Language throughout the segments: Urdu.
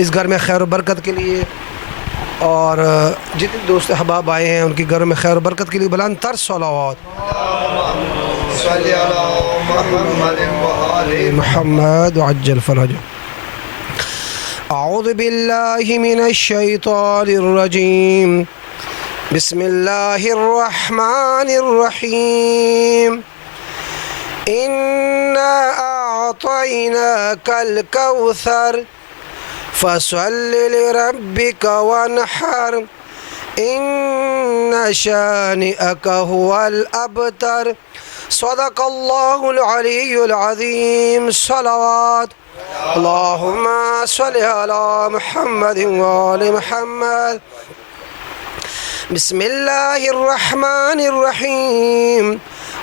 اس گھر میں خیر و برکت کے لیے، اور جتنے دوست احباب آئے ہیں ان کے گھر میں خیر و برکت کے لیے بلند تر صلوات صلی علی محمد وآل محمد وعجل فرجہ۔ اعوذ باللہ من الشیطان الرجیم، بسم اللہ الرحمن الرحیم۔ انا اعطیناک الکوثر فصل لربک وانحر ان شانئک هو الابتر۔ صدق اللہ العلی العظیم۔ صلوات اللہم صل علی محمد وآل محمد۔ بسم اللہ الرحمن الرحیم۔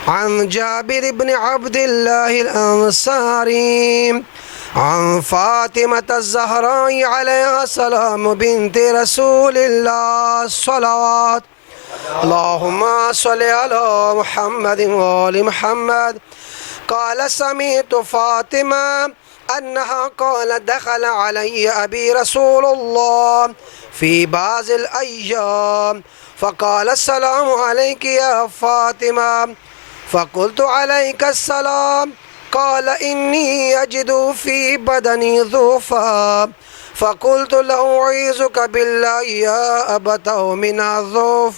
عن جابر بن عبد اللہ الانصاری عن فاطمة الزہراء علیہ السلام بنت رسول اللہ صلوات اللہم صل علی محمد وآل محمد۔ قال سمعت فاطمة أنها قال دخل علي أبي رسول الله في بعض الأيام فقال السلام عليك يا فاطمة، فقلت عليك السلام، قال إني أجد في بدني ضعفا، فقلت له أعيذك بالله يا أبتاه من الضعف،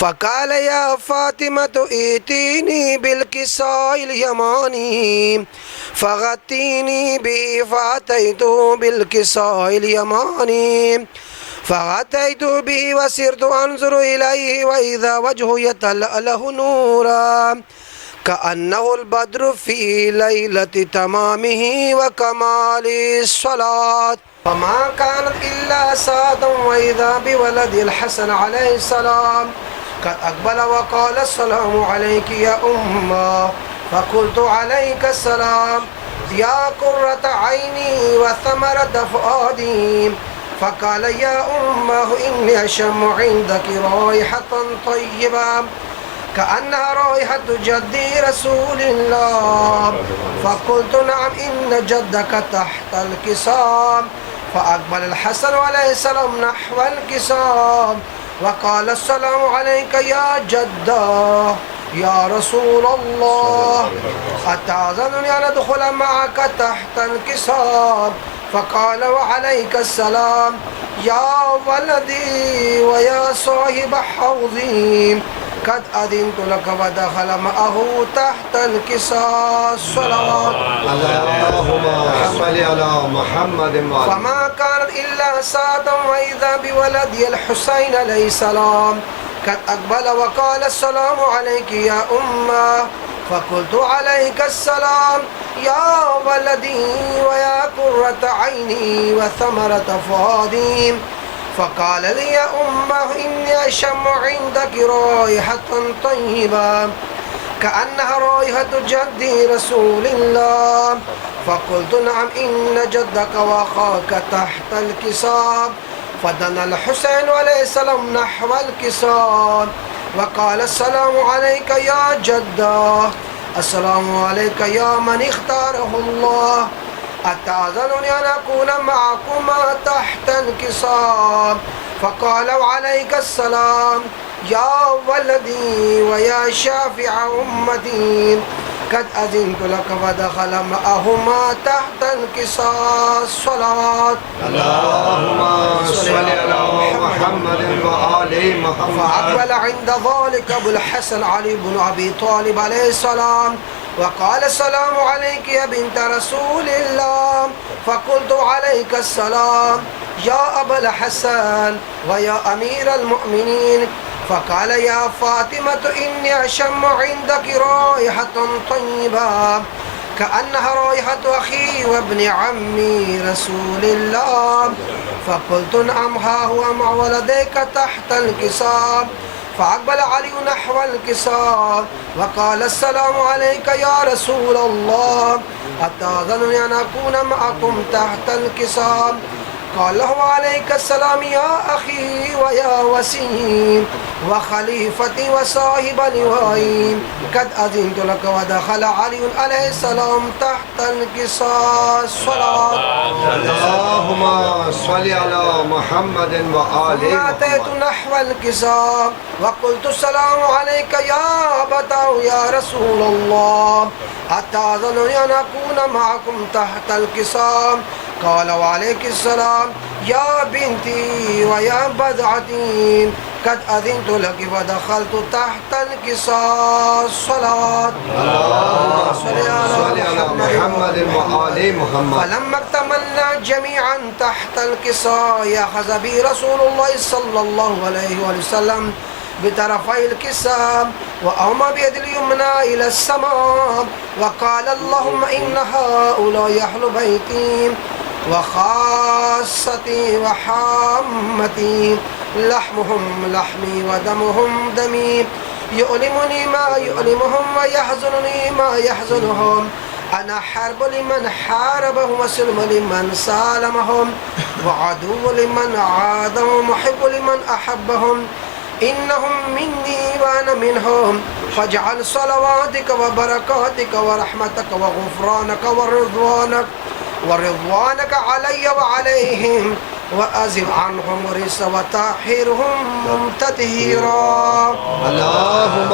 فقال يا فاطمة ائتيني بالكساء اليماني فغطيني به، فأتيته بالكساء اليماني فغطيت به وسرت أنظر إليه وإذا وجهه يتلأله نورا كأنه البدر في ليلة تمامه وكمال الصلاة، فما كانت إلا ساعة وإذا بولد الحسن عليه السلام قد أقبل وقال السلام عليك يا أمه، فقلت عليك السلام يا قرة عيني وثمرة فؤادي، فقال يا أمه إني أشم عندك رائحة طيبة كأنها رائحة جدي رسول الله، فقلت نعم إن جدك تحت الكساء، فأقبل الحسن عليه السلام نحو الكساء وقال السلام عليك يا جدة يا رسول الله، أتأذنني أن أدخل معك تحت الكساء، فقال وعليك السلام يا ولدي ويا صاحب حوضي، قد أذنت لك، ودخل معه تحت الكساء صلوات اللهم صل على محمد وآل فما كانت إلا ساعة وإذا بولدي الحسين عليه السلام قد أقبل وقال السلام عليك يا أمه، فقلت عليك السلام يا ولدي ويا قرة عيني وثمرة فؤادي، فقال لي يا أمه إني أشم عندك رائحة طيبة كأنها رائحة جدي رسول الله، فقلت نعم إن جدك وأخاك تحت الكساء، فدنا الحسين عليه السلام نحو الكساء وقال السلام عليك يا جدة، السلام عليك يا من اختاره الله، أتأذنني أن أكون معكما تحت الكساء، فقال وعليك السلام يا ولدي ويا شافع أمتي، قد أذنت لك، ودخل معهما تحت الكساء صلوات اللهم صل على محمد وآل محمد۔ فأقبل عند ذلك أبو الحسن علي بن أبي طالب عليه السلام وقال السلام عليك يا بنت رسول الله، فقلت عليك السلام يا أبا الحسن ويا أمير المؤمنين، فقال يا فاطمة إني أشم عندك رائحة طيبة كأنها رائحة أخي وابن عمي رسول الله، فقلت نعم ها هو مع ولديك تحت الكساء، فأقبل علي نحو الكساء وقال السلام عليك يا رسول الله، أتأذنني أن أكون معكم تحت الكساء، قال له عليك السلام يا أخي ويا وسيم وخليفتي وصاحب لوائي قد أذنت لك. ودخل علي عليه السلام تحت القصاص. صلاة اللهم صل على محمد وآل ثم أتيت محمد. نحو القصاص وقلت السلام عليك يا أبتاه يا رسول الله أتأذن أن أكون معكم تحت القصاص؟ قال وعليك السلام يا بنتي ويا بضعتي قد أذنت لك ودخلت تحت القصاص. صلاة اللهم صل على محمد وآل محمد. فلما اكتملنا جميعا تحت القصاص أخذ بي رسول الله صلى الله عليه وسلم بطرفي القصاص وأومى بيد اليمنى إلى السماء وقال اللهم إن هؤلاء أهل بيتي وخاصتي وحامتي لحمهم لحمي ودمهم دمي يؤلمني ما يؤلمهم ويحزنني ما يحزنهم. أنا حرب لمن حاربهم وسلم لمن سالمهم وعدو لمن عادهم ومحب لمن أحبهم. إنهم مني وأنا منهم فاجعل صلواتك وبركاتك ورحمتك وغفرانك ورضوانك علي وعليهم وأزل عنهم رجس وطهرهم تطهيرا. اللهم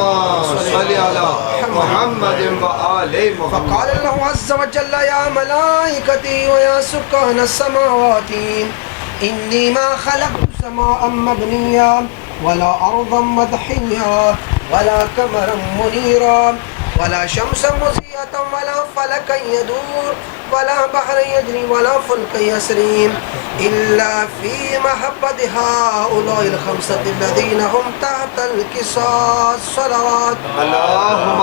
صل على محمد وآل محمد. فقال الله عز وجل يا ملائكتي ويا سكان السماوات إني ما خلقت سماء مبنيا ولا أرضا مدحيا ولا قمرا منيرا ولا شمسا مضيئة ولا فلكا يدور ولا بحر يجري ولا فلك يسري إلا في محبة هؤلاء الخمسة الذين هم تحت القصاص. صلوات اللهم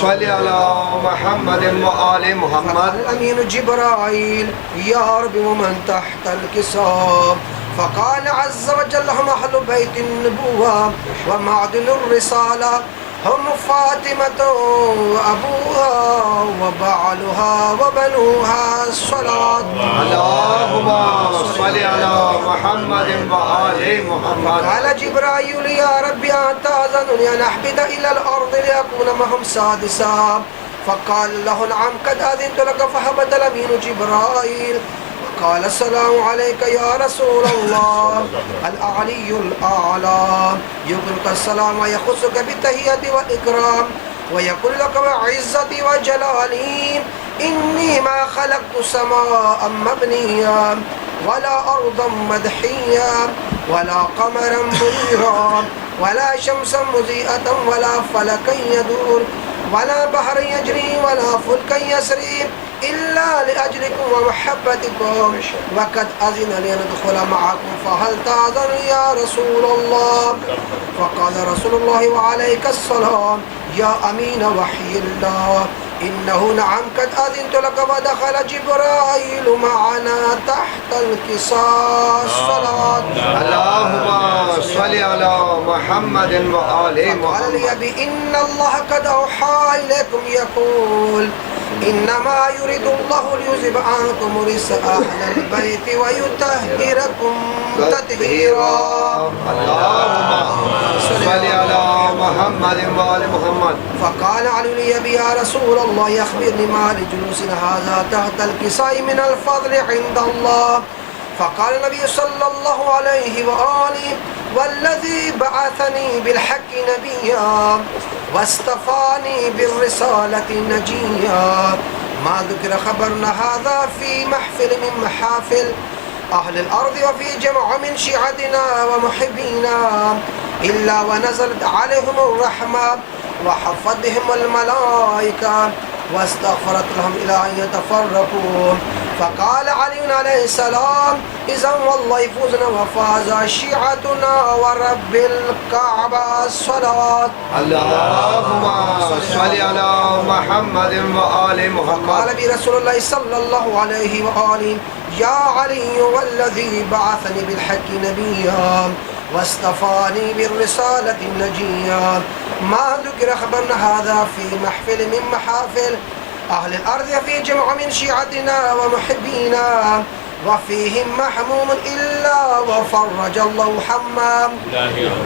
صل على محمد وآل محمد. الأمين جبرائيل يا رب ومن تحت القصاص. فقال عز وجل هم أهل بيت النبوة ومعدن الرسالة هم فاطمة وأبوها وبعلها وبنوها. الصلاة اللهم صل على محمد وآل محمد. قال جبرائيل يا ربي أتأذن أن أحبط إلى الأرض لأكون معهم سادسا؟ فقال له نعم قد أذنت لك. فهبط الأمين جبرائيل قال السلام عليك يا رسول الله الأعلي الأعلى يقولك السلام ويخصك بالتحية والإكرام ويقول لك وعزتي وجلالي إني ما خلقت سماء مبنيا ولا أرضا مدحيا ولا قمرا منيرا ولا شمسا مضيئة ولا فلكا يدور ولا بحر يجري ولا فلك يسري إلا لأجلكم ومحبتكم وقد أذن لي أن أدخل معكم فهل تأذن يا رسول الله؟ فقال رسول الله وعليك السلام يا أمين وحي الله إنه نعم قد أذنت لك. ودخل جبرائيل معنا تحت القصاص. صلاة اللهم صل على محمد وآل قال محمد. لي أبي إن الله قد أوحى إليكم يقول إنما يريد الله ليذهب عنكم رجس أهل البيت ويطهركم تطهيرا. اللهم صل على محمد وآل محمد. فقال علي لي أبي يا رسول الله أخبرني ما لجلوسنا هذا تحت القصاص من الفضل عند الله. فقال النبي صلى الله عليه وآله والذي بعثني بالحق نبيا واصطفاني بالرسالة نجيا ما ذكر خبرنا هذا في محفل من محافل أهل الأرض وفي جمع من شيعتنا ومحبينا إلا ونزلت عليهم الرحمة وحفتهم الملائكة واستغفرت لهم إلى أن يتفرقوا. فقال علي عليه السلام إذا والله فوزنا وفاز شيعتنا ورب الكعبة. الصلاة اللهم صل على محمد وآل محمد. قال بي رسول الله صلى الله عليه وآله يا علي والذي بعثني بالحق نبيا واصطفاني بالرسالة النجية ما ذكر خبرنا هذا في محفل من محافل أهل الأرض في جمع من شيعتنا ومحبينا وفيهم محموم إلا وفرج الله حما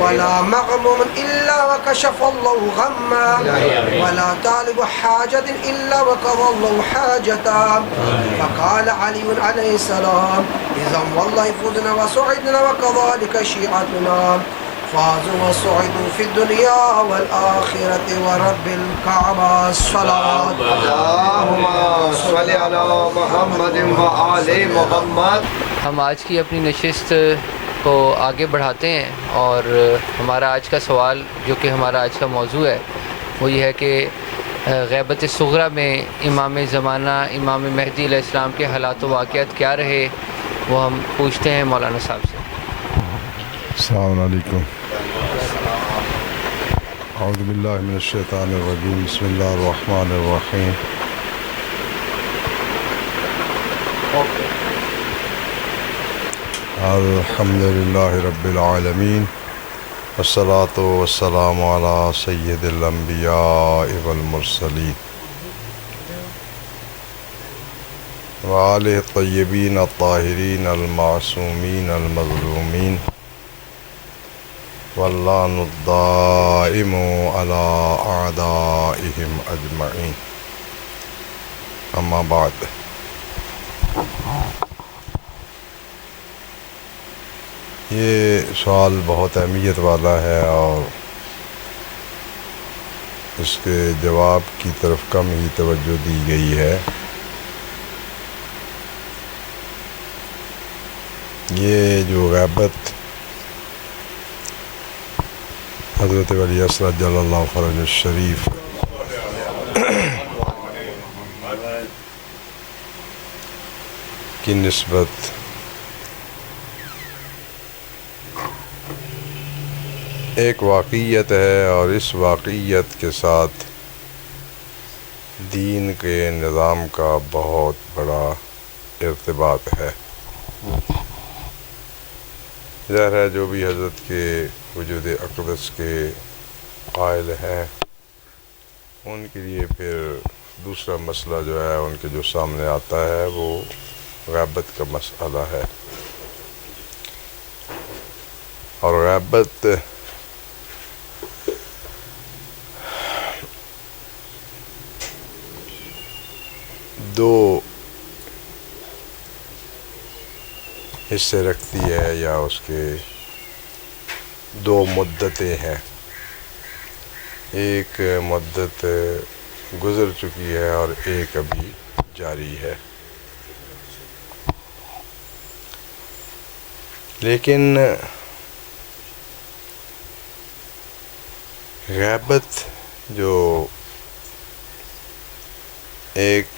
ولا مغموم إلا وكشف الله غما ولا طالب حاجة إلا وقضى الله حاجة. فقال علي عليه السلام إذا والله فزنا وسعدنا وكذلك شيعتنا فازوا وسعدوا في الدنيا والآخرة ورب الكعبة الصلاة. اللهم صل على محمد وآل محمد. ہم آج کی اپنی نشست کو آگے بڑھاتے ہیں اور ہمارا آج کا سوال جو کہ ہمارا آج کا موضوع ہے وہ یہ ہے کہ غیبت صغریٰ میں امام زمانہ امام مہدی علیہ السلام کے حالات و واقعات کیا رہے، وہ ہم پوچھتے ہیں مولانا صاحب سے. السلام علیکم. اعوذ باللہ من الشیطان الرجیم. بسم اللہ الرحمن الرحیم. الحمد للہ رب العالمین والصلاة والسلام علی سید الانبیاء والمرسلین وآلہ الطیبین الطاہرین المعصومین المظلومین واللعن الدائم علی اعدائہم اجمعین. اما بعد. یہ سوال بہت اہمیت والا ہے اور اس کے جواب کی طرف کم ہی توجہ دی گئی ہے. یہ جو غیبت حضرت ولی اصغر جل اللہ فرج الشریف کی نسبت ایک واقعیت ہے اور اس واقعیت کے ساتھ دین کے نظام کا بہت بڑا ارتباط ہے. ظاہر ہے جو بھی حضرت کے وجود اقدس کے قائل ہیں ان کے لیے پھر دوسرا مسئلہ جو ہے ان کے جو سامنے آتا ہے وہ غیبت کا مسئلہ ہے. اور غیبت دو حصے رکھتی ہے یا اس کے دو مدتیں ہیں. ایک مدت گزر چکی ہے اور ایک ابھی جاری ہے. لیکن غیبت جو ایک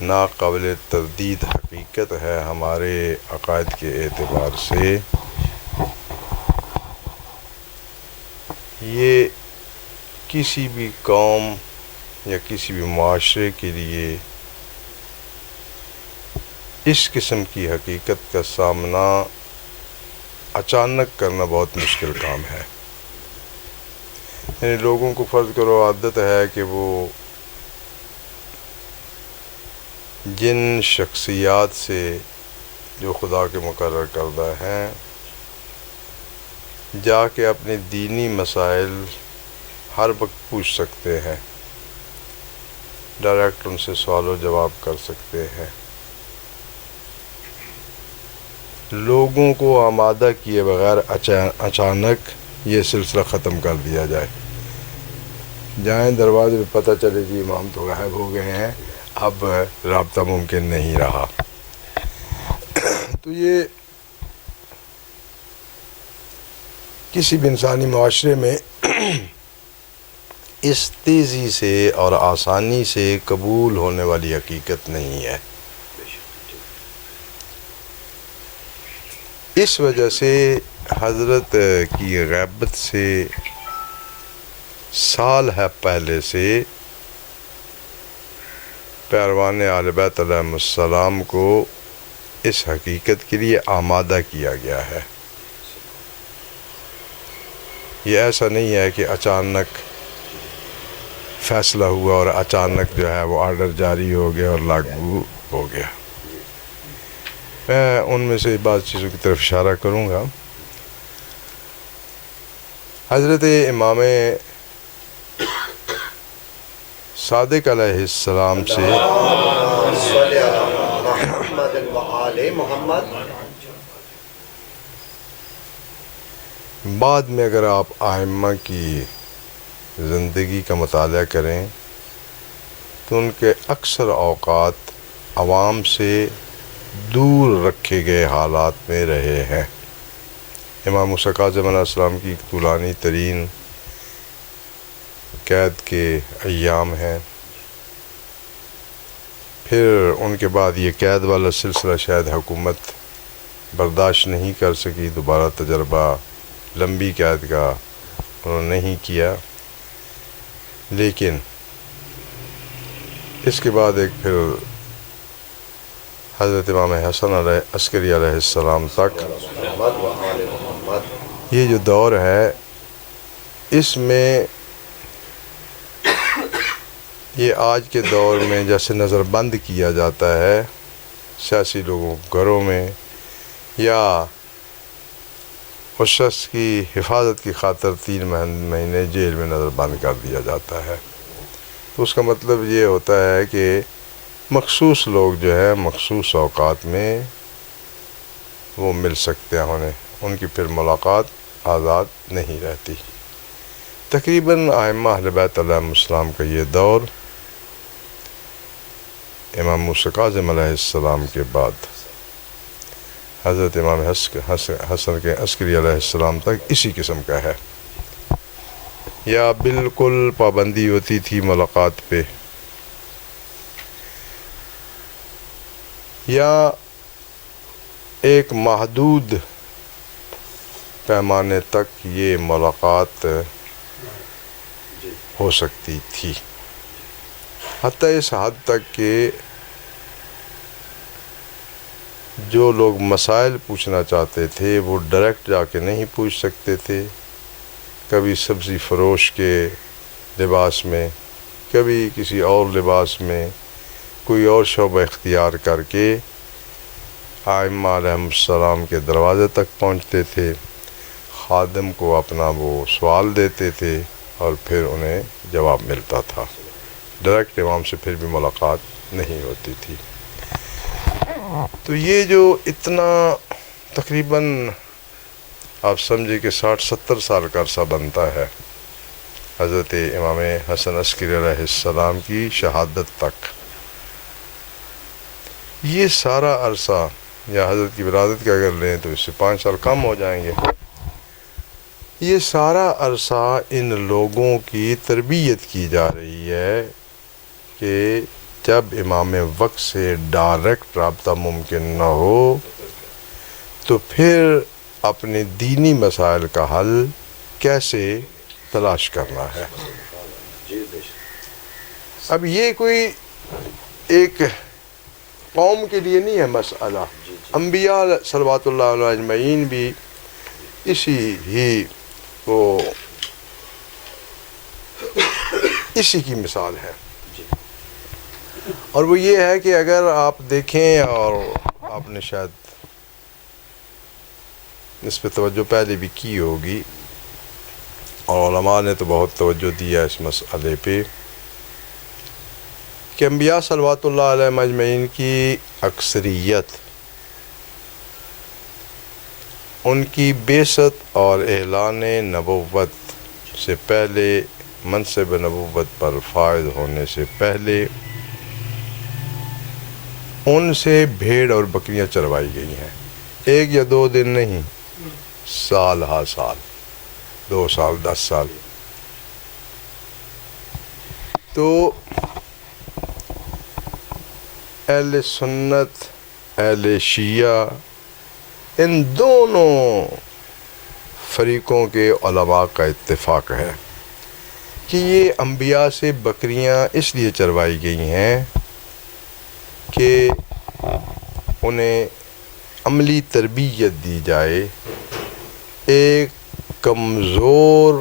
ناقابل تردید حقیقت ہے ہمارے عقائد کے اعتبار سے، یہ کسی بھی قوم یا کسی بھی معاشرے کے لیے اس قسم کی حقیقت کا سامنا اچانک کرنا بہت مشکل کام ہے. یعنی لوگوں کو فرض کرو عادت ہے کہ وہ جن شخصیات سے جو خدا کے مقرر کردہ ہیں جا کے اپنے دینی مسائل ہر وقت پوچھ سکتے ہیں، ڈائریکٹ ان سے سوال و جواب کر سکتے ہیں. لوگوں کو آمادہ کیے بغیر اچانک یہ سلسلہ ختم کر دیا جائے. جائیں دروازے پہ پتہ چلے جی امام تو غائب ہو گئے ہیں، اب رابطہ ممکن نہیں رہا. تو یہ کسی بھی انسانی معاشرے میں اس تیزی سے اور آسانی سے قبول ہونے والی حقیقت نہیں ہے. اس وجہ سے حضرت کی غیبت سے سال ہے پہلے سے پیروان اہل بیت علیہ السلام کو اس حقیقت کے لیے آمادہ کیا گیا ہے. یہ ایسا نہیں ہے کہ اچانک فیصلہ ہوا اور اچانک جو ہے وہ آرڈر جاری ہو گیا اور لاگو ہو گیا. میں ان میں سے بعض چیزوں کی طرف اشارہ کروں گا. حضرت امام صادق علیہ السلام سے صلی علی محمد و آل محمد. بعد میں اگر آپ ائمہ کی زندگی کا مطالعہ کریں تو ان کے اکثر اوقات عوام سے دور رکھے گئے حالات میں رہے ہیں. امام موسیٰ کاظم علیہ السلام کی ایک طولانی ترین قید کے ایام ہیں. پھر ان کے بعد یہ قید والا سلسلہ شاید حکومت برداشت نہیں کر سکی، دوبارہ تجربہ لمبی قید کا انہوں نے نہیں کیا. لیکن اس کے بعد ایک پھر حضرت امام حسن عسکری علیہ السلام تک محمد و آل محمد. یہ جو دور ہے اس میں یہ آج کے دور میں جیسے نظر بند کیا جاتا ہے سیاسی لوگوں کو گھروں میں، یا اس شخص کی حفاظت کی خاطر 3 مہینے جیل میں نظر بند کر دیا جاتا ہے. تو اس کا مطلب یہ ہوتا ہے کہ مخصوص لوگ جو ہے مخصوص اوقات میں وہ مل سکتے ہیں، ان کی پھر ملاقات آزاد نہیں رہتی. تقریباً ائمہ اہل بیت علیہم السلام کا یہ دور امام موسیٰ کاظم علیہ السلام کے بعد حضرت امام حسن کے عسکری علیہ السلام تک اسی قسم کا ہے. یا بالکل پابندی ہوتی تھی ملاقات پہ، یا ایک محدود پیمانے تک یہ ملاقات ہو سکتی تھی. حتیٰ اس حد تک کہ جو لوگ مسائل پوچھنا چاہتے تھے وہ ڈائریکٹ جا کے نہیں پوچھ سکتے تھے. کبھی سبزی فروش کے لباس میں، کبھی کسی اور لباس میں، کوئی اور شعبہ اختیار کر کے ائمہ علیہم السلام کے دروازے تک پہنچتے تھے، خادم کو اپنا وہ سوال دیتے تھے اور پھر انہیں جواب ملتا تھا. ڈائریکٹ امام سے پھر بھی ملاقات نہیں ہوتی تھی. تو یہ جو اتنا تقریباً آپ سمجھے کہ 60-70 سال کا عرصہ بنتا ہے حضرت امام حسن عسکری علیہ السلام کی شہادت تک، یہ سارا عرصہ یا حضرت کی ولادت کا اگر لیں تو اس سے 5 سال کم ہو جائیں گے. یہ سارا عرصہ ان لوگوں کی تربیت کی جا رہی ہے کہ جب امام وقت سے ڈائریکٹ رابطہ ممکن نہ ہو تو پھر اپنے دینی مسائل کا حل کیسے تلاش کرنا ہے. اب یہ کوئی ایک قوم کے لیے نہیں ہے مسئلہ، انبیاء صلوات اللہ علیہ اجمعین بھی اسی کی مثال ہے. اور وہ یہ ہے کہ اگر آپ دیکھیں، اور آپ نے شاید اس پہ توجہ پہلے بھی کی ہوگی اور علماء نے تو بہت توجہ دی ہے اس مسئلے پہ، کہ انبیاء صلوات اللہ علیہ اجمعین کی اکثریت ان کی بعثت اور اعلان نبوت سے پہلے، منصب نبوت پر فائز ہونے سے پہلے ان سے بھیڑ اور بکریاں چروائی گئی ہیں. 1 یا 2 دن نہیں، سال ہا سال، 2 سال، 10 سال. تو اہل سنت، اہل شیعہ، ان دونوں فریقوں کے علماء کا اتفاق ہے کہ یہ انبیاء سے بکریاں اس لیے چروائی گئی ہیں کہ انہیں عملی تربیت دی جائے، ایک کمزور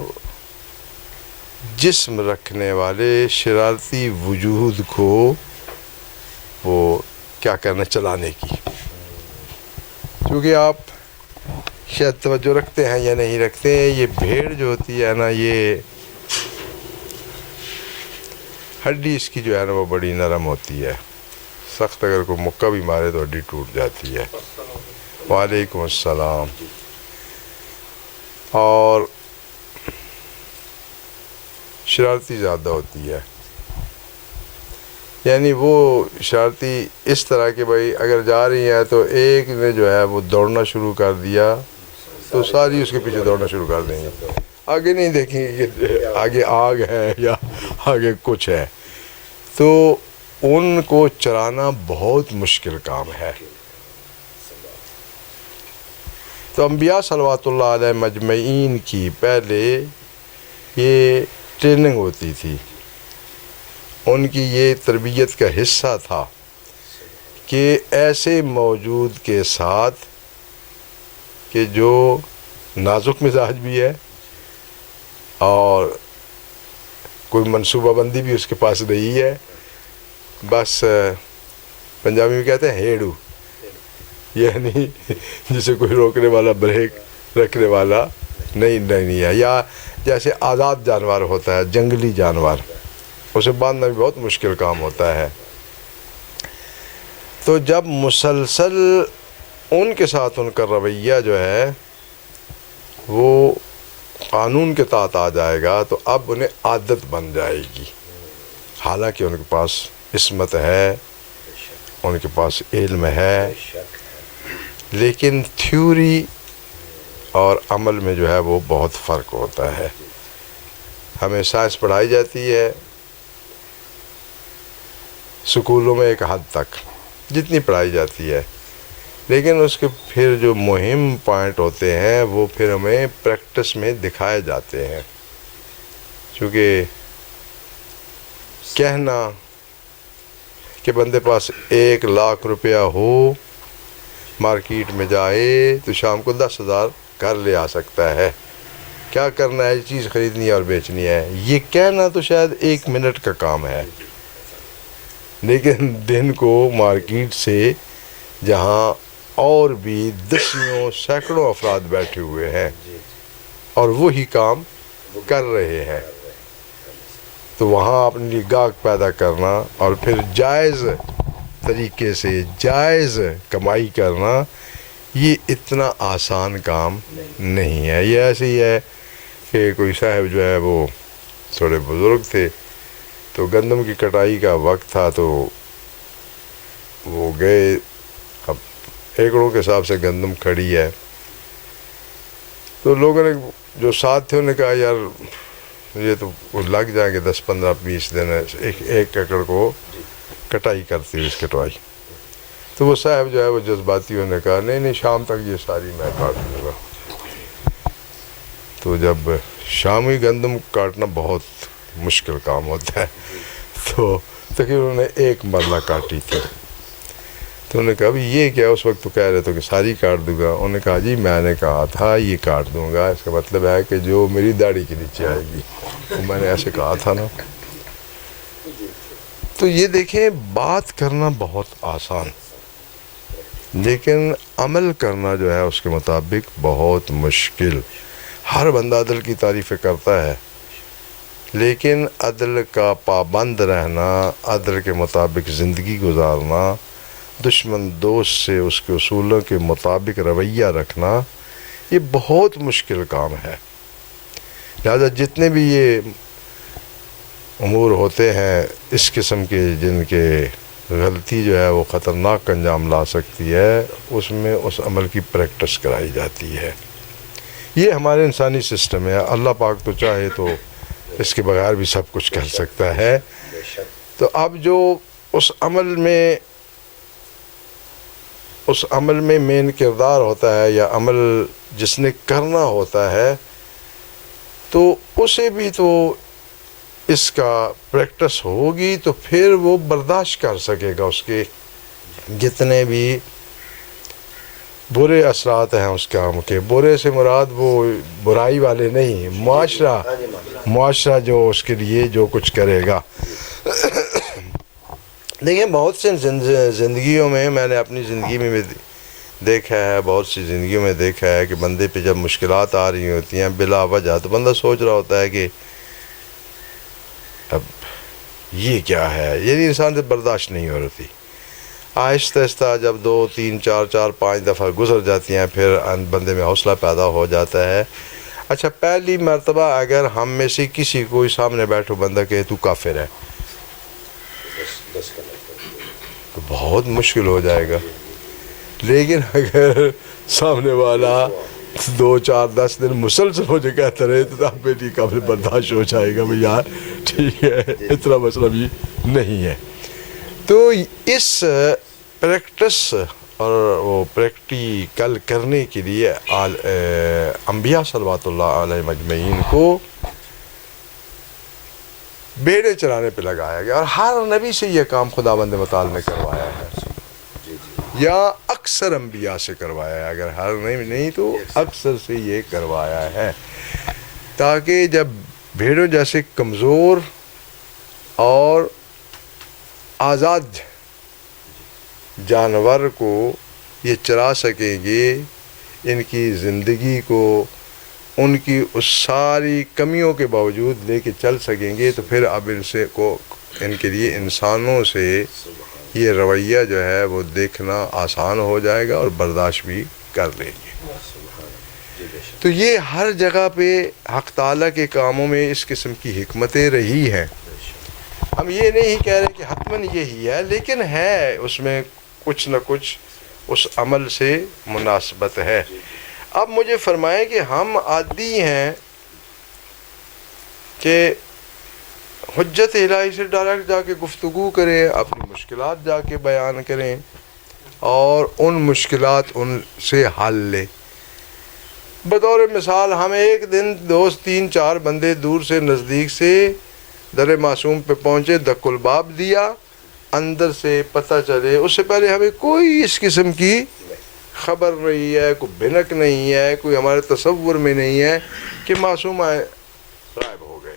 جسم رکھنے والے شرارتی وجود کو وہ کیا کرنا چلانے کی. کیونکہ آپ شاید توجہ رکھتے ہیں یا نہیں رکھتے ہیں، یہ بھیڑ جو ہوتی ہے نا، یہ ہڈی اس کی جو ہے نا وہ بڑی نرم ہوتی ہے، سخت اگر کوئی مکہ بھی مارے تو ہڈی ٹوٹ جاتی ہے۔ وعلیکم السلام۔ اور شرارتی زیادہ ہوتی ہے، یعنی وہ شرارتی اس طرح کہ بھائی اگر جا رہی ہیں تو ایک نے جو ہے وہ دوڑنا شروع کر دیا تو ساری اس کے پیچھے دوڑنا شروع کر دیں گے، آگے نہیں دیکھیں گے کہ آگے آگ ہے یا آگے کچھ ہے، تو ان کو چرانا بہت مشکل کام ہے۔ تو انبیاء صلوات اللہ علیہ مجمعین کی پہلے یہ ٹریننگ ہوتی تھی، ان کی یہ تربیت کا حصہ تھا کہ ایسے موجود کے ساتھ کہ جو نازک مزاج بھی ہے اور کوئی منصوبہ بندی بھی اس کے پاس نہیں ہے، بس پنجابی میں کہتے ہیں ہیڑو، یعنی جسے کوئی روکنے والا بریک رکھنے والا نہیں ہے، یا جیسے آزاد جانور ہوتا ہے، جنگلی جانور، اسے باندھنا بھی بہت مشکل کام ہوتا ہے۔ تو جب مسلسل ان کے ساتھ ان کا رویہ جو ہے وہ قانون کے تحت آ جائے گا تو اب انہیں عادت بن جائے گی، حالانکہ ان کے پاس عصمت ہے، ان کے پاس علم ہے، لیکن تھیوری اور عمل میں جو ہے وہ بہت فرق ہوتا ہے۔ ہمیں سائنس پڑھائی جاتی ہے سکولوں میں ایک حد تک، جتنی پڑھائی جاتی ہے، لیکن اس کے پھر جو مہم پوائنٹ ہوتے ہیں وہ پھر ہمیں پریکٹس میں دکھائے جاتے ہیں، چونکہ کہنا کہ بندے پاس 1,00,000 روپیہ ہو، مارکیٹ میں جائے تو شام کو 10,000 گھر لے آ سکتا ہے، کیا کرنا ہے، چیز خریدنی ہے اور بیچنی ہے، یہ کہنا تو شاید 1 منٹ کا کام ہے، لیکن دن کو مارکیٹ سے جہاں اور بھی دسیوں سینکڑوں افراد بیٹھے ہوئے ہیں اور وہی کام کر رہے ہیں، تو وہاں اپنے لیے گاہک پیدا کرنا اور پھر جائز طریقے سے جائز کمائی کرنا، یہ اتنا آسان کام نہیں ہے۔ یہ ایسے ہی ہے کہ کوئی صاحب جو ہے وہ تھوڑے بزرگ تھے، تو گندم کی کٹائی کا وقت تھا، تو وہ گئے، اب ایکڑوں کے حساب سے گندم کھڑی ہے، تو لوگوں نے جو ساتھ تھے انہوں نے کہا یار یہ تو لگ جائیں گے 10-15-20 دن ایک ایکڑ کو کٹائی کرتی ہوئی، اس کٹوائی، تو وہ صاحب جو ہے وہ جذباتی انہوں نے کہا نہیں شام تک یہ ساری میں کاٹ دوں گا۔ تو جب شامی گندم کاٹنا بہت مشکل کام ہوتا ہے، تو تقریباً انہوں نے 1 مرلہ کاٹی تھی، تو انہوں نے کہا بھی یہ کیا، اس وقت تو کہہ رہے تھے کہ ساری کاٹ دوں گا، انہوں نے کہا جی میں نے کہا تھا یہ کاٹ دوں گا، اس کا مطلب ہے کہ جو میری داڑھی کے نیچے آئے گی، تو میں نے ایسے کہا تھا نا۔ تو یہ دیکھیں، بات کرنا بہت آسان، لیکن عمل کرنا جو ہے اس کے مطابق بہت مشکل۔ ہر بندہ عدل کی تعریفیں کرتا ہے، لیکن عدل کا پابند رہنا، عدل کے مطابق زندگی گزارنا، دشمن دوست سے اس کے اصولوں کے مطابق رویہ رکھنا، یہ بہت مشکل کام ہے۔ لہذا جتنے بھی یہ امور ہوتے ہیں اس قسم کے جن کے غلطی جو ہے وہ خطرناک انجام لا سکتی ہے، اس میں اس عمل کی پریکٹس کرائی جاتی ہے۔ یہ ہمارے انسانی سسٹم ہے، اللہ پاک تو چاہے تو اس کے بغیر بھی سب کچھ کر سکتا ہے۔ تو اب جو اس عمل میں مین کردار ہوتا ہے یا عمل جس نے کرنا ہوتا ہے، تو اسے بھی تو اس کا پریکٹس ہوگی تو پھر وہ برداشت کر سکے گا اس کے جتنے بھی برے اثرات ہیں اس کام کے۔ برے سے مراد وہ برائی والے نہیں، معاشرہ جو اس کے لیے جو کچھ کرے گا۔ دیکھیں بہت سے زندگیوں میں، میں نے اپنی زندگی میں دیکھا ہے بہت سی زندگیوں میں دیکھا ہے کہ بندے پہ جب مشکلات آ رہی ہوتی ہیں بلا وجہ تو بندہ سوچ رہا ہوتا ہے کہ اب یہ کیا ہے، یعنی انسان سے برداشت نہیں ہو رہی. آہستہ آہستہ جب 2 3 4 4 5 دفعہ گزر جاتی ہیں پھر بندے میں حوصلہ پیدا ہو جاتا ہے. اچھا پہلی مرتبہ اگر ہم میں سے کسی کوئی سامنے بیٹھو بندہ کہ تو کافر ہے تو بہت مشکل ہو جائے گا. لیکن اگر سامنے والا 2 4 10 دن مسلسل مجھے کہتا رہے تو آپ پہ ٹھیک قابل برداشت ہو جائے گا بھئی یار ٹھیک ہے اتنا مسئلہ بھی نہیں ہے. تو اس پریکٹس اور وہ پریکٹیکل کرنے کے لیے انبیاء صلوات اللہ علیہ مجمعین کو بیڑے چلانے پہ لگایا گیا اور ہر نبی سے یہ کام خداوند متعال نے کروایا ہے یا اکثر انبیاء سے کروایا ہے. اگر ہر نہیں تو اکثر سے یہ کروایا ہے تاکہ جب بھیڑوں جیسے کمزور اور آزاد جانور کو یہ چرا سکیں گے، ان کی زندگی کو ان کی اس ساری کمیوں کے باوجود لے کے چل سکیں گے تو پھر اب ان کے لیے انسانوں سے یہ رویہ جو ہے وہ دیکھنا آسان ہو جائے گا اور برداشت بھی کر لیں گے. تو یہ ہر جگہ پہ حق تعالیٰ کے کاموں میں اس قسم کی حکمتیں رہی ہیں. ہم یہ نہیں کہہ رہے کہ حتماً یہی ہے، لیکن ہے اس میں کچھ نہ کچھ اس عمل سے مناسبت ہے. اب مجھے فرمائیں کہ ہم عادی ہیں کہ حجت الہی سے ڈائریکٹ جا کے گفتگو کریں، اپنی مشکلات جا کے بیان کریں اور ان مشکلات ان سے حل لیں. بطور مثال ہم ایک دن 2 3 4 بندے دور سے نزدیک سے در معصوم پہ پہنچے، دق الباب دیا، اندر سے پتہ چلے اس سے پہلے ہمیں کوئی اس قسم کی خبر نہیں ہے، کوئی بھنک نہیں ہے، کوئی ہمارے تصور میں نہیں ہے کہ معصوم آئے غائب ہو گئے.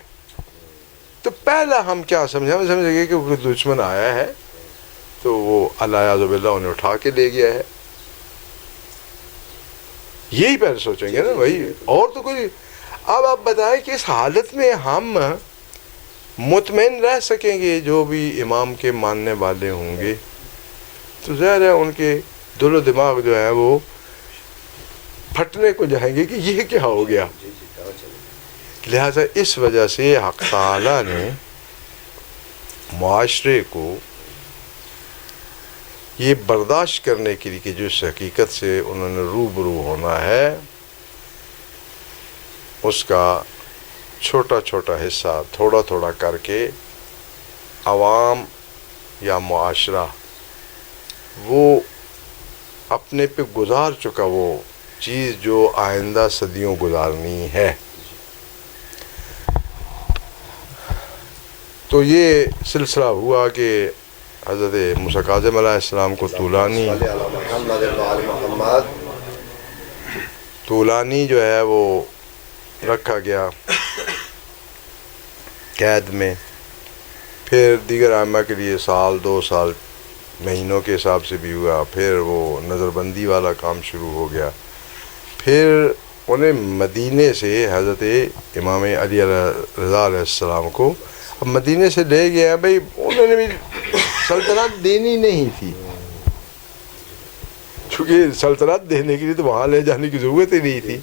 تو پہلا ہم کیا سمجھیں؟ ہم سمجھیں گے کہ کوئی دشمن آیا ہے تو وہ اللہ عز و باللہ انہیں اٹھا کے لے گیا ہے. یہی پہلے سوچیں گے نا بھائی، اور تو کوئی. اب آپ بتائیں کہ اس حالت میں ہم مطمئن رہ سکیں گے جو بھی امام کے ماننے والے ہوں گے تو ظاہر ہے ان کے دل و دماغ جو ہے وہ پھٹنے کو جائیں گے کہ یہ کیا ہو گیا. لہذا اس وجہ سے حق تعالیٰ نے معاشرے کو یہ برداشت کرنے کے لیے کہ جو اس حقیقت سے انہوں نے روبرو ہونا ہے اس کا چھوٹا چھوٹا حصہ تھوڑا تھوڑا کر کے عوام یا معاشرہ وہ اپنے پہ گزار چکا وہ چیز جو آئندہ صدیوں گزارنی ہے. تو یہ سلسلہ ہوا کہ حضرت موسیٰ کاظم علیہ السلام کو طولانی جو ہے وہ رکھا گیا قید میں. پھر دیگر ائمہ کے لیے 1 2 سال مہینوں کے حساب سے بھی ہوا. پھر وہ نظر بندی والا کام شروع ہو گیا. پھر انہیں مدینے سے حضرت امام علی رضا علیہ السلام کو اب مدینے سے لے گیا. بھائی انہوں نے بھی سلطنت دینی نہیں تھی، چونکہ سلطنت دینے کے لیے تو وہاں لے جانے کی ضرورت ہی نہیں تھی،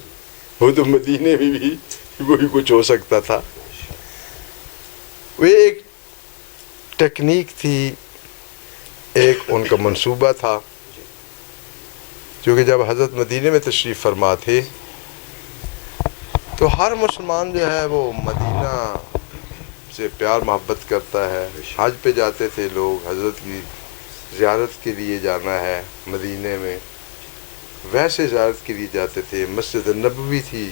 وہ تو مدینے میں بھی وہی کچھ ہو سکتا تھا. وہ ایک ٹیکنیک تھی، ایک ان کا منصوبہ تھا. کیونکہ جب حضرت مدینے میں تشریف فرما تھے تو ہر مسلمان جو ہے وہ مدینہ سے پیار محبت کرتا ہے. حج پہ جاتے تھے لوگ، حضرت کی زیارت کے لیے جانا ہے مدینے میں، ویسے زیارت کے لیے جاتے تھے. مسجد نبوی تھی،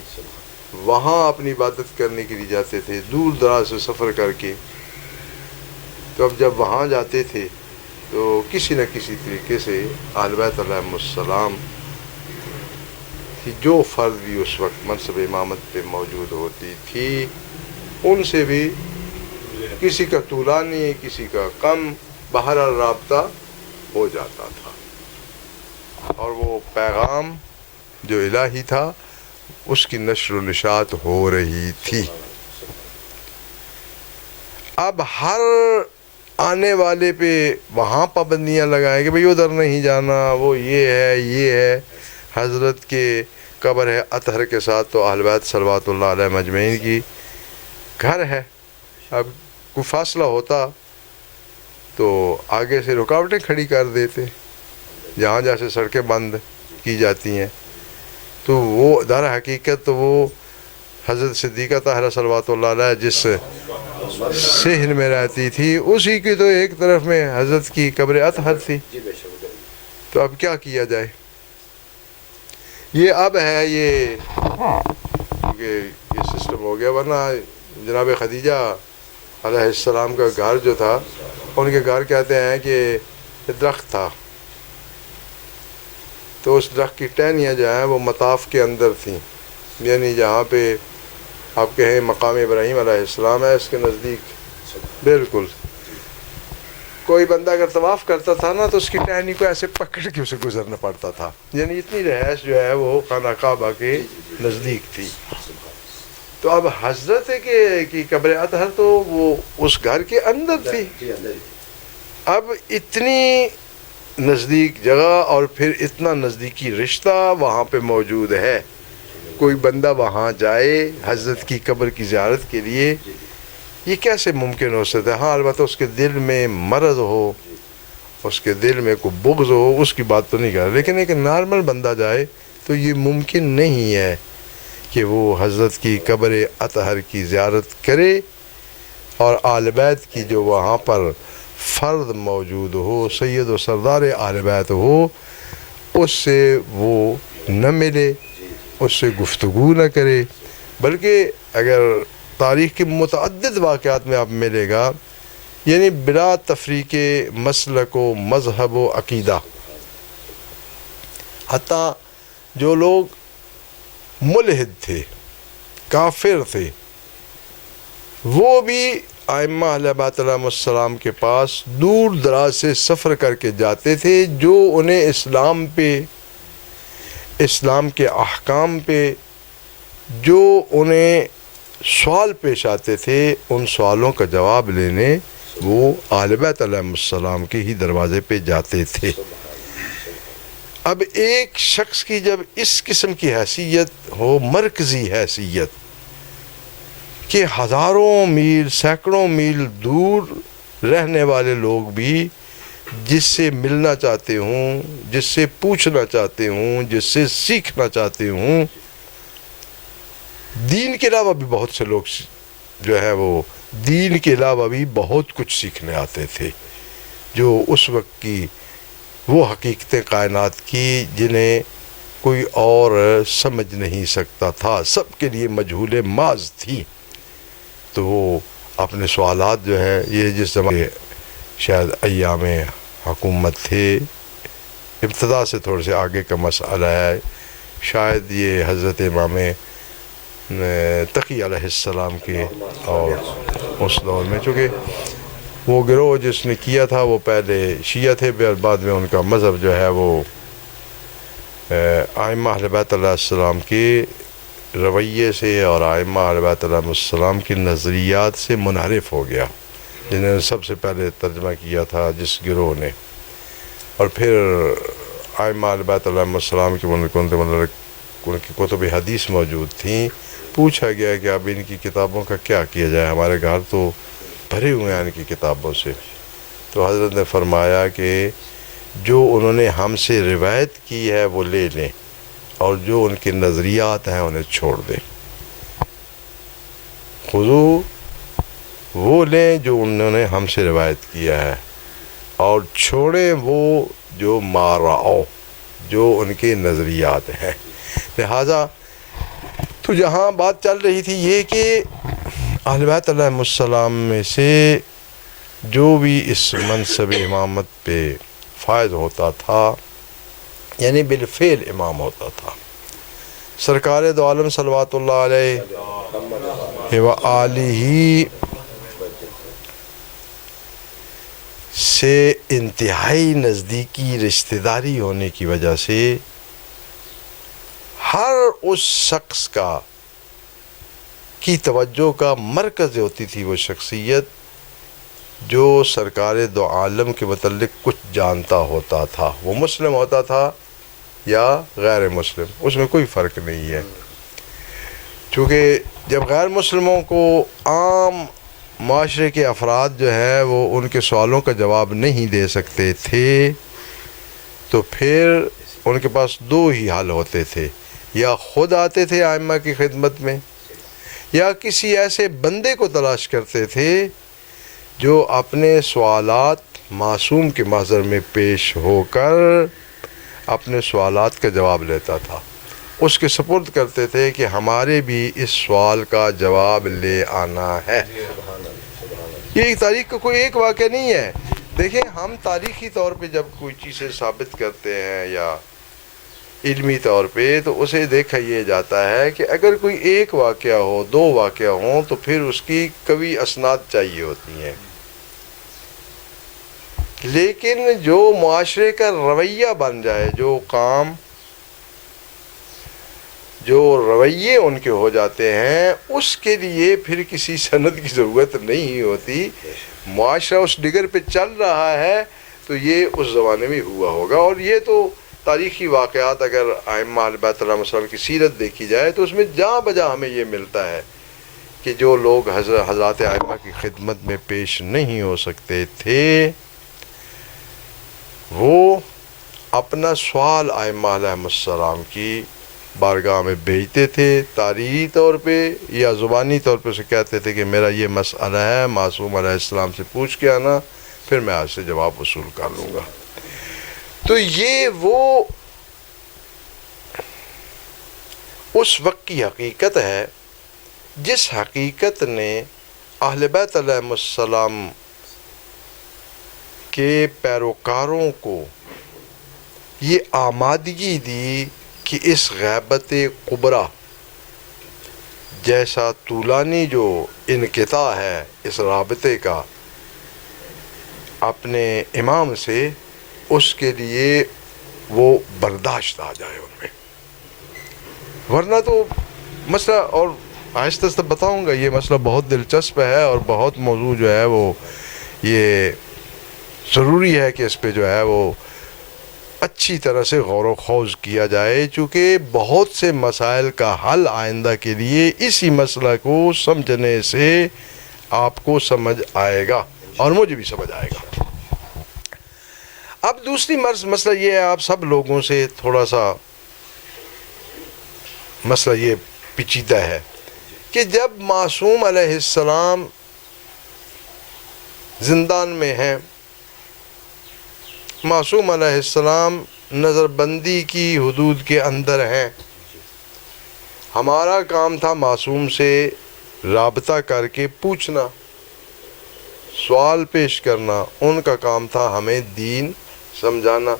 وہاں اپنی عبادت کرنے کے لیے جاتے تھے دور دراز سے سفر کر کے. تو اب جب وہاں جاتے تھے تو کسی نہ کسی طریقے سے اہل بیت علیہم السلام کی جو فرد بھی اس وقت منصب امامت پہ موجود ہوتی تھی ان سے بھی کسی کا طولانی کسی کا کم بہرحال رابطہ ہو جاتا تھا. اور وہ پیغام جو الہی تھا اس کی نشر و نشاط ہو رہی تھی. اب ہر آنے والے پہ وہاں پابندیاں لگائیں کہ بھئی ادھر نہیں جانا، وہ یہ ہے. حضرت کے قبر ہے اطہر کے ساتھ تو اہل بیت صلوات اللہ علیہ مجمعین کی گھر ہے. اب کوئی فاصلہ ہوتا تو آگے سے رکاوٹیں کھڑی کر دیتے، جہاں جیسے سڑکیں بند کی جاتی ہیں. تو وہ در حقیقت وہ حضرت صدیقہ طاہرہ صلوات اللہ علیہ جس صحن میں رہتی تھی اسی کی تو ایک طرف میں حضرت کی قبر اطہر تھی. تو اب کیا کیا جائے؟ یہ اب ہے یہ کیونکہ یہ سسٹم ہو گیا. ورنہ جناب خدیجہ علیہ السلام کا گھر جو تھا، ان کے گھر کہتے ہیں کہ درخت تھا، تو اس درخت کی ٹہنیاں جو ہیں وہ مطاف کے اندر تھیں، یعنی جہاں پہ آپ کہیں مقام ابراہیم علیہ السلام ہے اس کے نزدیک. بالکل کوئی بندہ اگر طواف کرتا تھا نا تو اس کی ٹہنی کو ایسے پکڑ کے اسے گزرنا پڑتا تھا، یعنی اتنی رہائش جو ہے وہ خانہ کعبہ کے نزدیک تھی. تو اب حضرت کی قبر اطہر تو وہ اس گھر کے اندر تھی. اب اتنی نزدیک جگہ اور پھر اتنا نزدیکی رشتہ وہاں پہ موجود ہے، کوئی بندہ وہاں جائے حضرت کی قبر کی زیارت کے لیے، یہ کیسے ممکن ہو سکتا ہے؟ ہاں البتہ اس کے دل میں مرض ہو، اس کے دل میں کوئی بغض ہو، اس کی بات تو نہیں کر رہا، لیکن ایک نارمل بندہ جائے تو یہ ممکن نہیں ہے کہ وہ حضرت کی قبر اطہر کی زیارت کرے اور آل بیت کی جو وہاں پر فرد موجود ہو، سید و سردار آل بیت ہو، اس سے وہ نہ ملے، اس سے گفتگو نہ کرے. بلکہ اگر تاریخ کے متعدد واقعات میں آپ ملے گا، یعنی بلا تفریق مسلک و مذہب و عقیدہ، حتیٰ جو لوگ ملحد تھے، کافر تھے، وہ بھی ائمہ اہل بیت علیہم السلام کے پاس دور دراز سے سفر کر کے جاتے تھے، جو انہیں اسلام پہ، اسلام کے احکام پہ جو انہیں سوال پیش آتے تھے، ان سوالوں کا جواب لینے وہ اہل بیت علیہم السلام کے ہی دروازے پہ جاتے تھے. اب ایک شخص کی جب اس قسم کی حیثیت ہو، مرکزی حیثیت، کہ ہزاروں میل، سینکڑوں میل دور رہنے والے لوگ بھی جس سے ملنا چاہتے ہوں، جس سے پوچھنا چاہتے ہوں، جس سے سیکھنا چاہتے ہوں. دین کے علاوہ بھی بہت سے لوگ جو ہے وہ دین کے علاوہ بھی بہت کچھ سیکھنے آتے تھے، جو اس وقت کی وہ حقیقتیں کائنات کی جنہیں کوئی اور سمجھ نہیں سکتا تھا، سب کے لیے مجہول محض تھی. تو وہ اپنے سوالات جو ہے، یہ جس زمانے شاید ایام حکومت تھے، ابتدا سے تھوڑے سے آگے کا مسئلہ ہے، شاید یہ حضرت امام تقی علیہ السلام کے اور اس دور میں، چونکہ وہ گروہ جس نے کیا تھا وہ پہلے شیعہ تھے، بعد میں ان کا مذہب جو ہے وہ ائمہ اہل بیت علیہ السلام کے رویے سے اور ائمہ اہل بیت علیہ السلام کے نظریات سے منحرف ہو گیا، جنہیں سب سے پہلے ترجمہ کیا تھا جس گروہ نے. اور پھر ائمہ اہل بیت علیہ السلام کے ان کی کتب حدیث موجود تھیں. پوچھا گیا کہ اب ان کی کتابوں کا کیا کیا جائے، ہمارے گھر تو بھرے ہوئے ہیں ان کی کتابوں سے. تو حضرت نے فرمایا کہ جو انہوں نے ہم سے روایت کی ہے وہ لے لیں، اور جو ان کے نظریات ہیں انہیں چھوڑ دیں. خذو، وہ لیں جو انہوں نے ہم سے روایت کیا ہے، اور چھوڑیں وہ جو ما رأوا، جو ان کے نظریات ہیں. لہٰذا تو جہاں بات چل رہی تھی یہ کہ اہل بیت علیہم السلام میں سے جو بھی اس منصب امامت پہ فائز ہوتا تھا، یعنی بالفعل امام ہوتا تھا، سرکار دو عالم صلوات اللہ علیہ وآلہ سے انتہائی نزدیکی رشتہ داری ہونے کی وجہ سے ہر اس شخص کی توجہ کا مرکز ہوتی تھی وہ شخصیت جو سرکار دو عالم کے متعلق کچھ جانتا ہوتا تھا، وہ مسلم ہوتا تھا یا غیر مسلم، اس میں کوئی فرق نہیں ہے۔ چونکہ جب غیر مسلموں کو عام معاشرے کے افراد جو ہے وہ ان کے سوالوں کا جواب نہیں دے سکتے تھے تو پھر ان کے پاس دو ہی حل ہوتے تھے، یا خود آتے تھے ائمہ کی خدمت میں یا کسی ایسے بندے کو تلاش کرتے تھے جو اپنے سوالات معصوم کے محضر میں پیش ہو کر اپنے سوالات کا جواب لیتا تھا، اس کے سپرد کرتے تھے کہ ہمارے بھی اس سوال کا جواب لے آنا ہے۔ یہ ایک تاریخ کا کوئی ایک واقعہ نہیں ہے۔ دیکھیں، ہم تاریخی طور پہ جب کوئی چیزیں ثابت کرتے ہیں یا علمی طور پہ تو اسے دیکھا یہ جاتا ہے کہ اگر کوئی ایک واقعہ ہو، دو واقعہ ہوں تو پھر اس کی قوی اسناد چاہیے ہوتی ہیں، لیکن جو معاشرے کا رویہ بن جائے، جو رویے ان کے ہو جاتے ہیں، اس کے لیے پھر کسی سند کی ضرورت نہیں ہوتی۔ معاشرہ اس ڈگر پہ چل رہا ہے تو یہ اس زمانے میں ہوا ہوگا، اور یہ تو تاریخی واقعات اگر ائمہ اہل بیت علیہ السلام کی سیرت دیکھی جائے تو اس میں جہاں بجا ہمیں یہ ملتا ہے کہ جو لوگ حضرات ائمہ کی خدمت میں پیش نہیں ہو سکتے تھے وہ اپنا سوال ائمہ علیہ السلام کی بارگاہ میں بھیجتے تھے، تاریخی طور پہ یا زبانی طور پہ اسے کہتے تھے کہ میرا یہ مسئلہ ہے، معصوم علیہ السلام سے پوچھ کے آنا، پھر میں آپ سے جواب وصول کر لوں گا۔ تو یہ وہ اس وقت کی حقیقت ہے جس حقیقت نے اہل بیت علیہ السلام کے پیروکاروں کو یہ آمادگی دی کہ اس غیبت کبریٰ جیسا طولانی جو انقطاع ہے اس رابطے کا اپنے امام سے، اس کے لیے وہ برداشت آ جائے ان میں، ورنہ تو مسئلہ، اور آہستہ آہستہ بتاؤں گا، یہ مسئلہ بہت دلچسپ ہے اور بہت موضوع جو ہے وہ یہ ضروری ہے کہ اس پہ جو ہے وہ اچھی طرح سے غور و خوض کیا جائے، چونکہ بہت سے مسائل کا حل آئندہ کے لیے اسی مسئلہ کو سمجھنے سے آپ کو سمجھ آئے گا اور مجھے بھی سمجھ آئے گا۔ اب دوسری مسئلہ یہ ہے، آپ سب لوگوں سے تھوڑا سا مسئلہ یہ پیچیدہ ہے کہ جب معصوم علیہ السلام زندان میں ہیں، معصوم علیہ السلام نظر بندی کی حدود کے اندر ہیں، ہمارا کام تھا معصوم سے رابطہ کر کے پوچھنا، سوال پیش کرنا، ان کا کام تھا ہمیں دین سمجھانا۔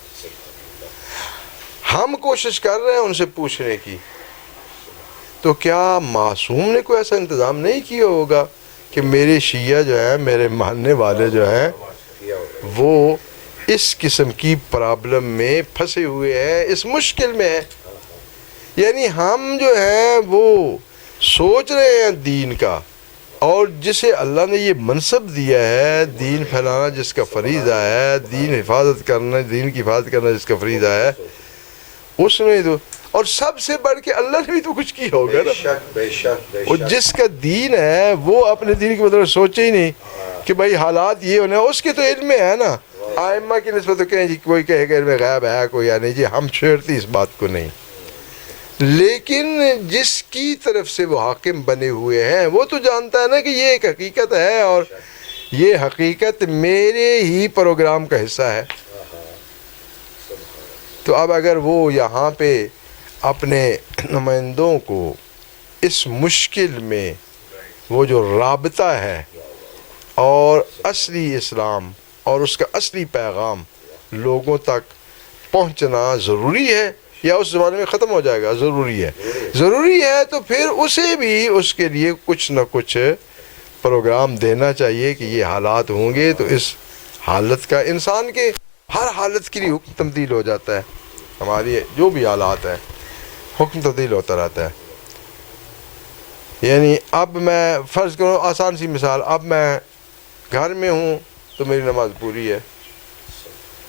ہم کوشش کر رہے ہیں ان سے پوچھنے کی، تو کیا معصوم نے کوئی ایسا انتظام نہیں کیا ہوگا کہ میرے شیعہ جو ہیں، میرے ماننے والے جو ہیں، وہ اس قسم کی پرابلم میں پھنسے ہوئے ہیں، اس مشکل میں ہیں؟ یعنی ہم جو ہیں وہ سوچ رہے ہیں دین کا، اور جسے اللہ نے یہ منصب دیا ہے، دین پھیلانا جس کا فریضہ ہے، دین حفاظت کرنا، دین کی حفاظت کرنا جس کا فریضہ ہے، اس نے تو، اور سب سے بڑھ کے اللہ نے بھی تو کچھ کیا ہوگا نا۔ بے شک اور جس کا دین ہے وہ اپنے دین کے مطلب سوچے ہی نہیں کہ بھائی حالات یہ ہونے، اس کے تو علم میں ہے نا۔ ائمہ کی نسبت تو کہیں جی کوئی کہے کہ علم غیب ہے کوئی یا نہیں، جی ہم چھیڑتی اس بات کو نہیں، لیکن جس کی طرف سے وہ حاکم بنے ہوئے ہیں وہ تو جانتا ہے نا کہ یہ ایک حقیقت ہے اور یہ حقیقت میرے ہی پروگرام کا حصہ ہے۔ تو اب اگر وہ یہاں پہ اپنے نمائندوں کو اس مشکل میں وہ جو رابطہ ہے اور اصلی اسلام اور اس کا اصلی پیغام لوگوں تک پہنچنا ضروری ہے، یا اس زمانے میں ختم ہو جائے گا؟ ضروری ہے تو پھر اسے بھی اس کے لیے کچھ نہ کچھ پروگرام دینا چاہیے کہ یہ حالات ہوں گے تو اس حالت کا، انسان کے ہر حالت کے لیے حکم تبدیل ہو جاتا ہے. ہماری جو بھی حالات ہے حکم تبدیل ہوتا رہتا ہے. یعنی اب میں فرض کرو آسان سی مثال، اب میں گھر میں ہوں تو میری نماز پوری ہے.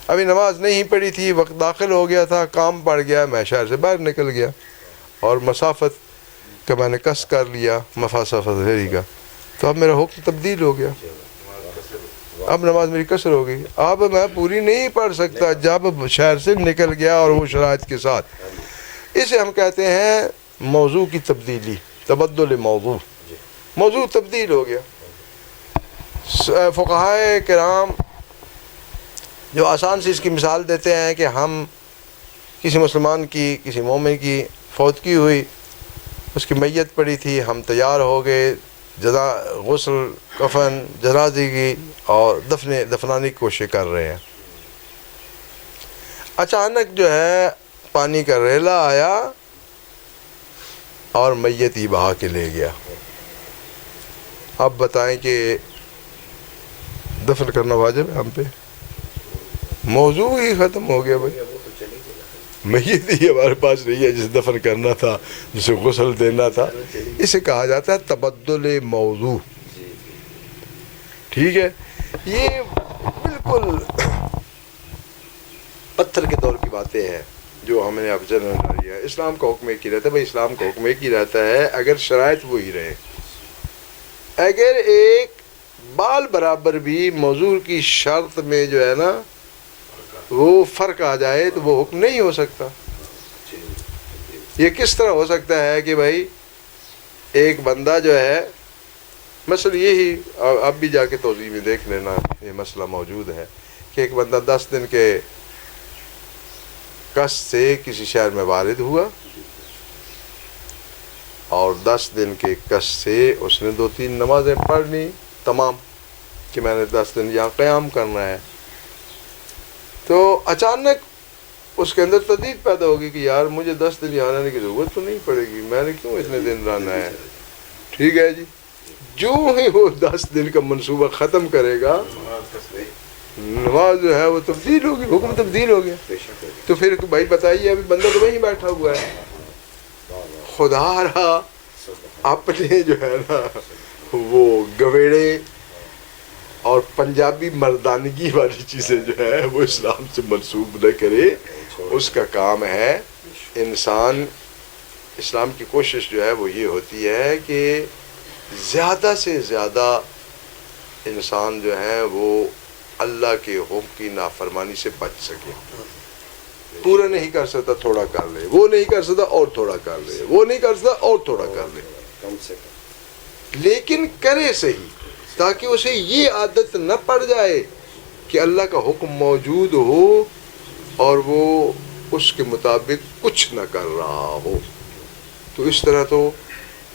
ابھی نماز نہیں پڑھی تھی، وقت داخل ہو گیا تھا، کام پڑ گیا، میں شہر سے باہر نکل گیا اور مسافت کا میں نے قصد کر لیا، مسافت فیری کا، تو اب میرا حکم تبدیل ہو گیا. اب نماز میری قصر ہو گئی، اب میں پوری نہیں پڑھ سکتا جب شہر سے نکل گیا اور وہ شرائط کے ساتھ. اسے ہم کہتے ہیں موضوع کی تبدیلی، تبدل موضوع. موضوع تبدیل ہو گیا. فقہائے کرام جو آسان سے اس کی مثال دیتے ہیں کہ ہم کسی مسلمان کی، کسی مومن کی فوتگی ہوئی، اس کی میت پڑی تھی، ہم تیار ہو گئے، غسل، کفن، جنازے کی اور دفنانے کی کوشش کر رہے ہیں. اچانک جو ہے پانی کا ریلا آیا اور میت ہی بہا کے لے گیا. اب بتائیں کہ دفن کرنا واجب ہے ہم پہ؟ موضوع ہی ختم ہو گیا بھائی. میت ہی ہمارے پاس نہیں ہے جسے دفن کرنا تھا، جسے غسل دینا تھا. اسے کہا جاتا ہے تبدل موضوع. ٹھیک ہے، یہ بالکل پتھر کے دور کی باتیں ہیں جو ہم نے اب جنرل لیا. اسلام کا حکم ایک ہی رہتا ہے بھائی، اسلام کا حکم ایک ہی رہتا ہے اگر شرائط وہی رہے. اگر ایک بال برابر بھی موضوع کی شرط میں جو ہے نا وہ فرق آ جائے تو وہ حکم نہیں ہو سکتا. یہ کس طرح ہو سکتا ہے کہ بھائی ایک بندہ جو ہے، مثلا یہی اب بھی جا کے توضیح میں دیکھ لینا، یہ مسئلہ موجود ہے کہ ایک بندہ 10 دن کے قصد سے کسی شہر میں وارد ہوا اور 10 دن کے قصد سے اس نے 2-3 نمازیں پڑھ لی تمام، کہ میں نے 10 دن یہاں قیام کرنا ہے. تو اچانک اس کے اندر تردید پیدا ہوگی کہ یار مجھے 10 دن یہاں رہنے کی ضرورت تو نہیں پڑے گی، میں نے کیوں اتنے دن رہنا ہے. ٹھیک ہے جی، جو ہی وہ 10 دن کا منصوبہ ختم کرے گا نماز جو ہے وہ تبدیل ہوگی، حکم تبدیل ہو گیا. تو پھر بھائی بتائیے، ابھی بندہ تو وہیں بیٹھا ہوا ہے، خدا رہا اپنے جو ہے نا وہ گویڑے اور پنجابی مردانگی والی چیزیں جو ہے وہ اسلام سے منسوب نہ کرے. اس کا کام ہے انسان، اسلام کی کوشش جو ہے وہ یہ ہوتی ہے کہ زیادہ سے زیادہ انسان جو ہے وہ اللہ کے حکم کی نافرمانی سے بچ سکے. پورا نہیں کر سکتا تھوڑا کر لے، وہ نہیں کر سکتا اور تھوڑا کر لے، وہ نہیں کر سکتا اور تھوڑا کر لے، لیکن کرے صحیح، تاکہ اسے یہ عادت نہ پڑ جائے کہ اللہ کا حکم موجود ہو اور وہ اس کے مطابق کچھ نہ کر رہا ہو. تو اس طرح تو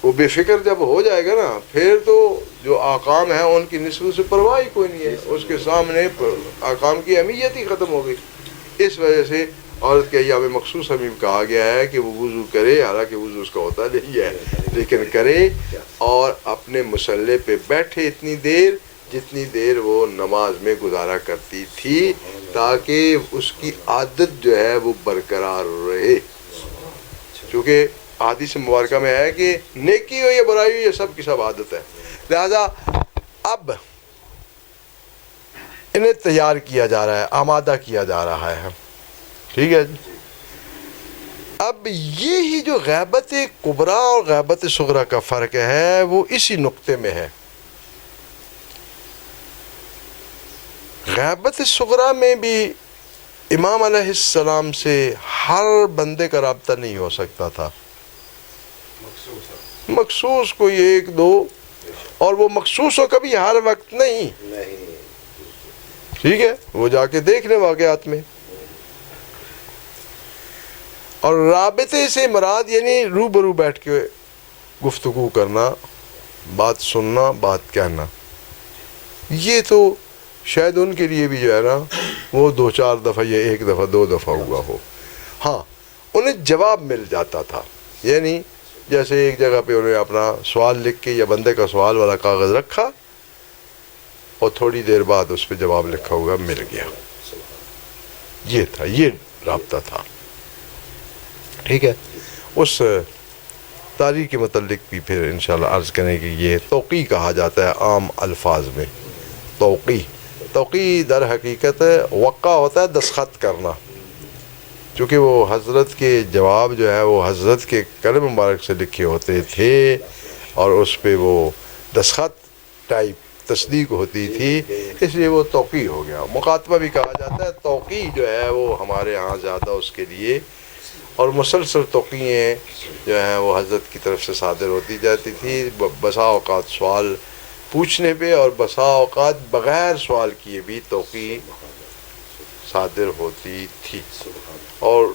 وہ بے فکر جب ہو جائے گا نا، پھر تو جو احکام ہیں ان کی نسبت سے پرواہ ہی کوئی نہیں ہے، اس کے سامنے احکام کی اہمیت ہی ختم ہو گئی. اس وجہ سے عورت کے ایام مخصوص ہمیں کہا گیا ہے کہ وہ وضو کرے، حالانکہ وضو اس کا ہوتا نہیں ہے لیکن کرے، اور اپنے مصلی پہ بیٹھے اتنی دیر جتنی دیر وہ نماز میں گزارا کرتی تھی، تاکہ اس کی عادت جو ہے وہ برقرار رہے. چونکہ حدیث مبارکہ میں ہے کہ نیکی ہو یا برائی ہو یہ سب کی سب عادت ہے. لہذا اب انہیں تیار کیا جا رہا ہے، آمادہ کیا جا رہا ہے. ٹھیک ہے جی. اب یہی جو غیبت کبریٰ اور غیبت صغریٰ کا فرق ہے وہ اسی نقطے میں ہے. غیبت صغریٰ میں بھی امام علیہ السلام سے ہر بندے کا رابطہ نہیں ہو سکتا تھا، مخصوص کوئی 1-2، اور وہ مخصوص ہو کبھی ہر وقت نہیں. ٹھیک ہے، وہ جا کے دیکھ لیں واقعات میں. اور رابطے سے مراد یعنی روبرو بیٹھ کے گفتگو کرنا، بات سننا، بات کہنا. یہ تو شاید ان کے لیے بھی جو ہے نا وہ 2-4 دفعہ یا 1 دفعہ 2 دفعہ ہوا ہو. ہاں انہیں جواب مل جاتا تھا، یعنی جیسے ایک جگہ پہ انہیں اپنا سوال لکھ کے یا بندے کا سوال والا کاغذ رکھا، اور تھوڑی دیر بعد اس پہ جواب لکھا ہوگا مل گیا. یہ تھا، یہ رابطہ تھا. ٹھیک ہے. اس تاریخ کے متعلق بھی پھر انشاءاللہ عرض کریں کہ یہ توقیع کہا جاتا ہے عام الفاظ میں. توقیع در حقیقت وقع ہوتا ہے دستخط کرنا، چونکہ وہ حضرت کے جواب جو ہے وہ حضرت کے قلم مبارک سے لکھے ہوتے تھے اور اس پہ وہ دستخط ٹائپ تصدیق ہوتی تھی، اس لیے وہ توقیع ہو گیا. مکاتبہ بھی کہا جاتا ہے. توقیع جو ہے وہ ہمارے ہاں زیادہ اس کے لیے، اور مسلسل توقیعیں جو ہیں وہ حضرت کی طرف سے صادر ہوتی جاتی تھی، بسا اوقات سوال پوچھنے پہ اور بسا اوقات بغیر سوال کیے بھی توقیع صادر ہوتی تھی. اور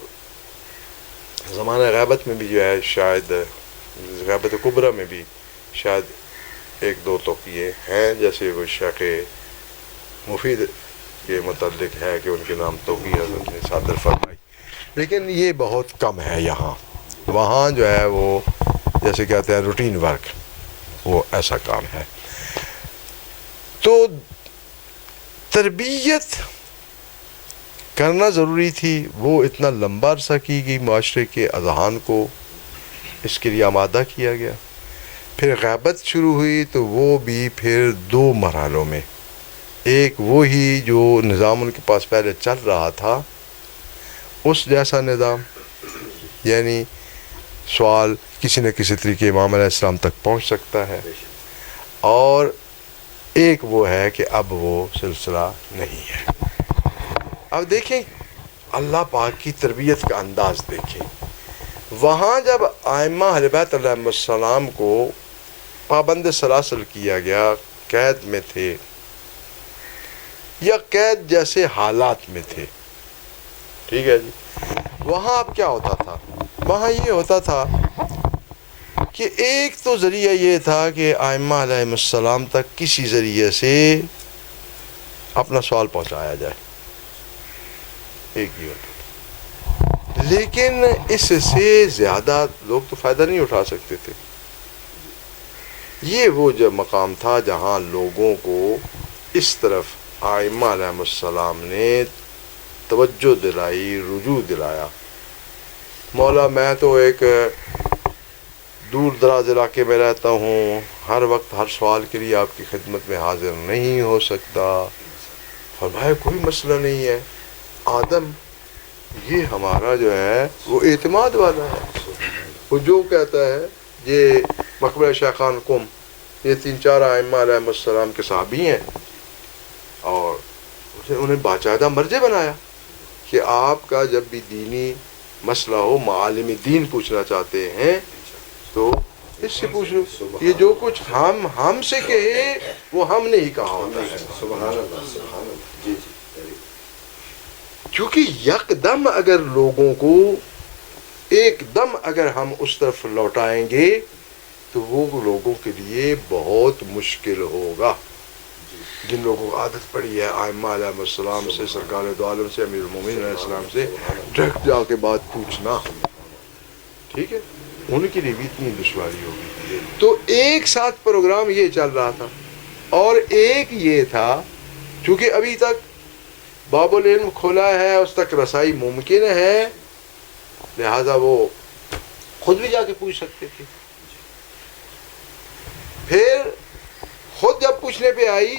زمانہ غیبت میں بھی جو ہے شاید غیبت کبریٰ میں بھی شاید ایک دو توقیعیں ہیں، جیسے وہ شیخ مفید کے متعلق ہے کہ ان کے نام توقیع حضرت نے صادر فرمائی، لیکن یہ بہت کم ہے. یہاں وہاں جو ہے وہ جیسے کہتے ہیں روٹین ورک، وہ ایسا کام ہے. تو تربیت کرنا ضروری تھی، وہ اتنا لمبا عرصہ کی گئی، معاشرے کے اذہان کو اس کے لیے آمادہ کیا گیا. پھر غیبت شروع ہوئی تو وہ بھی پھر دو مرحلوں میں. ایک وہی جو نظام ان کے پاس پہلے چل رہا تھا اس جیسا نظام، یعنی سوال کسی نہ کسی طریقے امام علیہ السلام تک پہنچ سکتا ہے، اور ایک وہ ہے کہ اب وہ سلسلہ نہیں ہے. اب دیکھیں اللہ پاک کی تربیت کا انداز دیکھیں. وہاں جب ائمہ اہل بیت علیہم السلام کو پابند سلاسل کیا گیا، قید میں تھے یا قید جیسے حالات میں تھے، ٹھیک ہے جی، وہاں اب کیا ہوتا تھا؟ وہاں یہ ہوتا تھا کہ ایک تو ذریعہ یہ تھا کہ ائمہ علیہم السلام تک کسی ذریعے سے اپنا سوال پہنچایا جائے، ایک ہی ہوتا تھا. لیکن اس سے زیادہ لوگ تو فائدہ نہیں اٹھا سکتے تھے. یہ وہ جو مقام تھا جہاں لوگوں کو اس طرف ائمہ علیہم السلام نے توجہ دلائی، رجوع دلایا. مولا میں تو ایک دور دراز علاقے میں رہتا ہوں، ہر وقت ہر سوال کے لیے آپ کی خدمت میں حاضر نہیں ہو سکتا. فرمایا کوئی مسئلہ نہیں ہے. آدم یہ ہمارا جو ہے وہ اعتماد والا ہے، وہ جو کہتا ہے. یہ مقبرہ شیخان قم، یہ 3-4 ائمہ علیہم السلام کے صحابی ہیں، اور انہیں باقاعدہ مرجع بنایا کہ آپ کا جب بھی دینی مسئلہ ہو، معالم دین پوچھنا چاہتے ہیں تو اس سے پوچھ لو. یہ جو کچھ ہم سے کہے وہ ہم نے ہی کہا ہوتا ہے. سبحان اللہ، سبحان اللہ. جی جی، کیونکہ یک دم اگر لوگوں کو ایک دم اگر ہم اس طرف لوٹائیں گے تو وہ لوگوں کے لیے بہت مشکل ہوگا. جن لوگوں کو عادت پڑی ہے ائمہ علیہ السلام سے، سرکار دو عالم سے، امیر المومنین علیہ السلام سے ڈائریکٹ جا کے بات پوچھنا، ٹھیک ہے، ان کے لیے بھی اتنی دشواری ہوگی. تو ایک ساتھ پروگرام یہ چل رہا تھا، اور ایک یہ تھا چونکہ ابھی تک باب العلم کھولا ہے، اس تک رسائی ممکن ہے، لہذا وہ خود بھی جا کے پوچھ سکتے تھے. پھر خود جب پوچھنے پہ آئی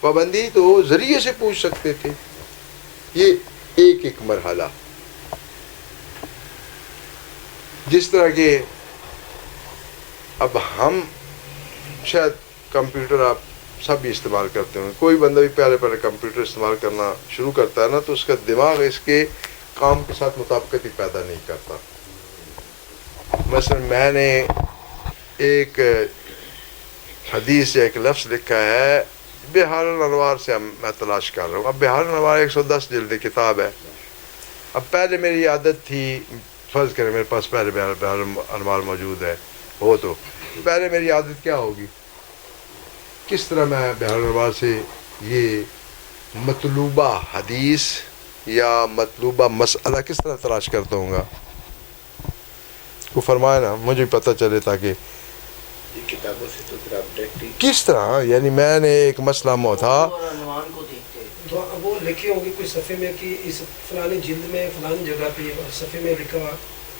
پابندی تو ذریعے سے پوچھ سکتے تھے. یہ ایک مرحلہ. جس طرح کہ اب ہم شاید کمپیوٹر آپ سب بھی استعمال کرتے ہیں، کوئی بندہ بھی پہلے کمپیوٹر استعمال کرنا شروع کرتا ہے نا تو اس کا دماغ اس کے کام کے ساتھ مطابقت ہی پیدا نہیں کرتا. مثلا میں نے ایک حدیث سے ایک لفظ لکھا ہے، بحار الانوار سے میں تلاش کر رہا ہوں. اب بحار الانوار 110 جلد کتاب ہے. اب پہلے میری عادت تھی، فرض کریں میرے پاس پہلے بحار الانوار موجود ہے وہ، تو پہلے میری عادت کیا ہوگی، کس طرح میں بحار الانوار سے یہ مطلوبہ حدیث یا مطلوبہ مسئلہ کس طرح تلاش کرتا ہوں گا. کو فرمائے نا مجھے پتہ چلے تاکہ کتابوں سے تو پھر آپ ڈائریکٹلی کس طرح؟ یعنی میں نے ایک مسئلہ تھا تو وہ لکھے ہوں گے کوئی صفحے میں کہ اس فلانی جلد میں فلانی جگہ پہ صفحے میں لکھا ہوا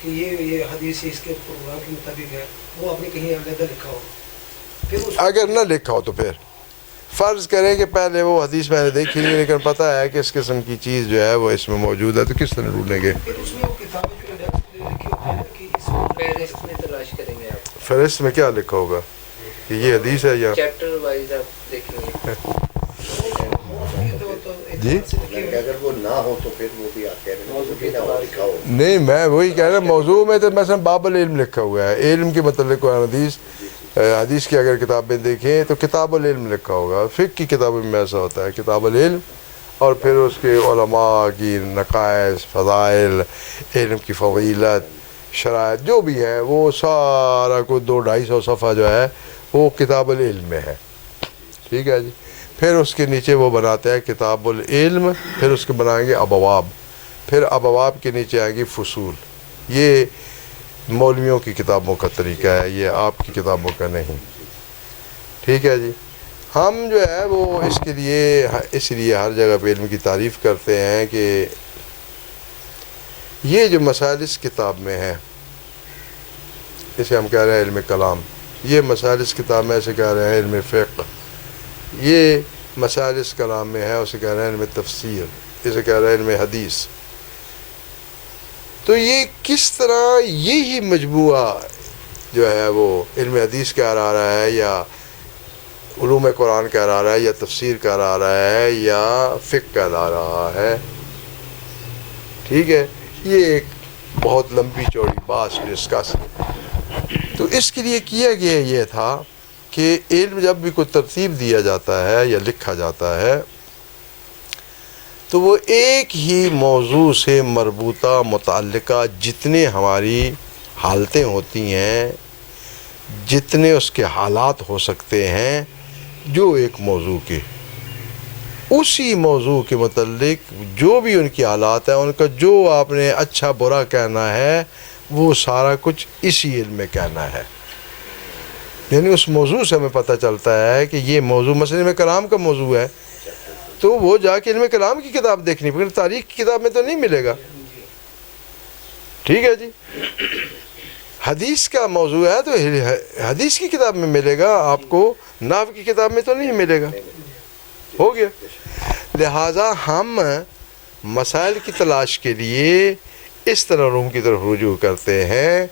کہ یہ حدیث اس کے پروگرام کے مطابق ہے، وہ آپ نے کہیں علیحدہ لکھا ہو. پھر اس اگر نہ لکھا ہو تو پھر فرض کریں کہ پہلے وہ حدیث میں نے دیکھی نہیں لیکن پتہ ہے کہ اس قسم کی چیز جو ہے وہ اس میں موجود ہے، تو کس طرح ڈھونڈیں گے؟ پھر اس میں وہ کتابیں جو لکھی ہوتی ہیں کہ اس فہرست میں تلاش کریں گے آپ، فہرست میں کیا لکھا ہوگا کہ یہ حدیث ہے یا چیپٹر وائز آپ دیکھیں گے. جی اگر وہ نہ ہو تو پھر وہ بھی آپ کہہ رہے ہیں موضوع بھی نہ ہو لکھا ہو. نہیں، میں وہی کہہ رہا ہوں موضوع میں تو مثلا باب العلم لکھا ہوا ہے، علم کے متعلق قرآن حدیث کی اگر کتابیں دیکھیں تو کتاب العلم لکھا ہوگا. فقہ کی کتابوں میں ایسا ہوتا ہے کتاب العلم، اور پھر اس کے علماء کی نقائص، فضائل، علم کی فضیلت، شرائط جو بھی ہے وہ سارا کو 200-250 صفحہ جو ہے وہ کتاب العلم میں ہے. ٹھیک ہے جی. پھر اس کے نیچے وہ بناتے ہیں کتاب العلم، پھر اس کے بنائیں گے ابواب، پھر ابواب کے نیچے آئیں گی فصول. یہ مولویوں کی کتابوں کا طریقہ ہے، یہ آپ کی کتابوں کا نہیں. ٹھیک ہے جی. ہم جو ہے وہ اس لیے ہر جگہ پہ علم کی تعریف کرتے ہیں کہ یہ جو مسائل اس کتاب میں ہیں، اسے ہم کہہ رہے ہیں علم کلام، یہ مسائل اس کتاب میں اسے کہہ رہے ہیں علم فقہ، یہ مسائل اس کلام میں ہے اسے کہہ رہے ہیں علم تفسیر، اسے کہہ رہے ہیں علم حدیث. تو یہ کس طرح یہی مجموعہ جو ہے وہ علم حدیث کہلا رہا ہے یا علوم قرآن کہلا رہا ہے یا تفسیر کہلا رہا ہے یا فقہ کہلا رہا ہے. ٹھیک ہے. یہ ایک بہت لمبی چوڑی بات ڈسکس. تو اس کے لیے کیا گیا یہ تھا کہ علم جب بھی کوئی ترتیب دیا جاتا ہے یا لکھا جاتا ہے تو وہ ایک ہی موضوع سے مربوطہ متعلقہ جتنے ہماری حالتیں ہوتی ہیں، جتنے اس کے حالات ہو سکتے ہیں، جو ایک موضوع کے اسی موضوع کے متعلق جو بھی ان کی حالات ہیں، ان کا جو آپ نے اچھا برا کہنا ہے وہ سارا کچھ اسی علم میں کہنا ہے. یعنی اس موضوع سے ہمیں پتہ چلتا ہے کہ یہ موضوع مثلا علم کلام کا موضوع ہے تو وہ جا کے علم کلام کی کتاب دیکھنی پڑے، تاریخ کی کتاب میں تو نہیں ملے گا. ٹھیک ہے جی. حدیث کا موضوع ہے تو حدیث کی کتاب میں ملے گا، آپ کو نحو کی کتاب میں تو نہیں ملے گا. ہو گیا. لہٰذا ہم مسائل کی تلاش کے لیے اس طرح علوم کی طرف رجوع کرتے ہیں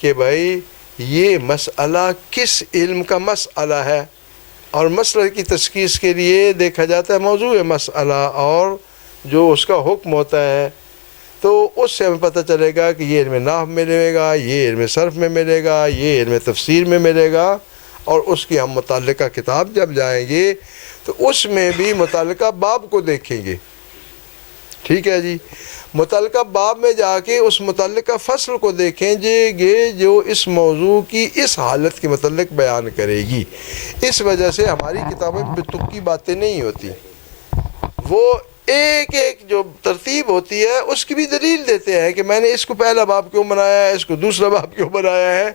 کہ بھائی یہ مسئلہ کس علم کا مسئلہ ہے، اور مسئلہ کی تشخیص کے لیے دیکھا جاتا ہے موضوع مسئلہ اور جو اس کا حکم ہوتا ہے. تو اس سے ہمیں پتہ چلے گا کہ یہ علم نحو میں ملے گا، یہ علم صرف میں ملے گا، یہ علم تفسیر میں ملے گا. اور اس کی ہم متعلقہ کتاب جب جائیں گے تو اس میں بھی متعلقہ باب کو دیکھیں گے. ٹھیک ہے جی. متعلقہ باب میں جا کے اس متعلقہ فصل کو دیکھیں گے جو اس موضوع کی اس حالت کے متعلق بیان کرے گی. اس وجہ سے ہماری کتابیں بے تک کی باتیں نہیں ہوتی، وہ ایک ایک جو ترتیب ہوتی ہے اس کی بھی دلیل دیتے ہیں کہ میں نے اس کو پہلا باب کیوں بنایا ہے، اس کو دوسرا باب کیوں بنایا ہے.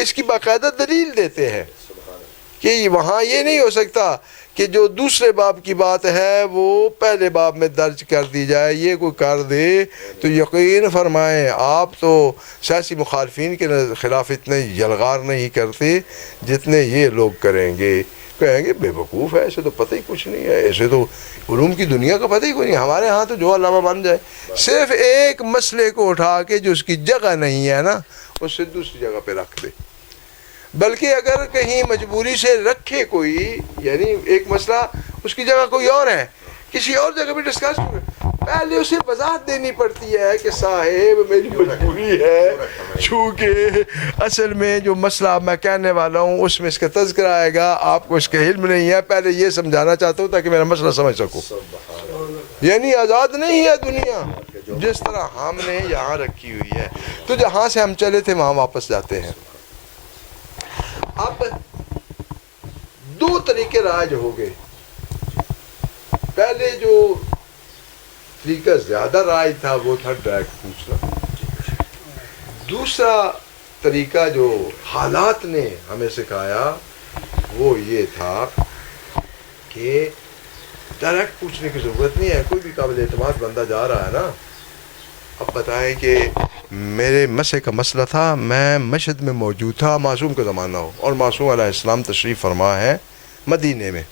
اس کی باقاعدہ دلیل دیتے ہیں کہ وہاں یہ نہیں ہو سکتا کہ جو دوسرے باب کی بات ہے وہ پہلے باب میں درج کر دی جائے. یہ کوئی کر دے تو یقین فرمائیں آپ تو سیاسی مخالفین کے خلاف اتنے یلغار نہیں کرتے جتنے یہ لوگ کریں گے. کہیں گے بے وقوف ہے، اسے تو پتہ ہی کچھ نہیں ہے، ایسے تو علوم کی دنیا کا پتہ ہی کوئی نہیں. ہمارے ہاں تو جو علامہ بن جائے صرف ایک مسئلے کو اٹھا کے جو اس کی جگہ نہیں ہے نا اس سے دوسری جگہ پہ رکھ دے. بلکہ اگر کہیں مجبوری سے رکھے کوئی، یعنی ایک مسئلہ اس کی جگہ کوئی اور ہے، کسی اور جگہ پہ ڈسکس کرے، پہلے اسے وضاحت دینی پڑتی ہے کہ صاحب میری مجبوری ہے، چونکہ اصل میں جو مسئلہ میں کہنے والا ہوں اس میں اس کا تذکرہ آئے گا، آپ کو اس کا علم نہیں ہے، پہلے یہ سمجھانا چاہتا ہوں تاکہ میرا مسئلہ سمجھ سکوں. یعنی آزاد نہیں ہے دنیا جس طرح ہم نے یہاں رکھی ہوئی ہے. تو جہاں سے ہم چلے تھے وہاں واپس جاتے ہیں. اب دو طریقے رائج ہو گئے. پہلے جو طریقہ زیادہ رائج تھا وہ تھا ڈائریکٹ پوچھنا. دوسرا طریقہ جو حالات نے ہمیں سکھایا وہ یہ تھا کہ ڈائریکٹ پوچھنے کی ضرورت نہیں ہے. کوئی بھی قابل اعتماد بندہ جا رہا ہے نا, اب بتائیں کہ میرے مسئلے کا مسئلہ تھا, میں مشہد میں موجود تھا, معصوم کا زمانہ ہو, اور معصوم علیہ السلام تشریف فرما ہے مدینے میں,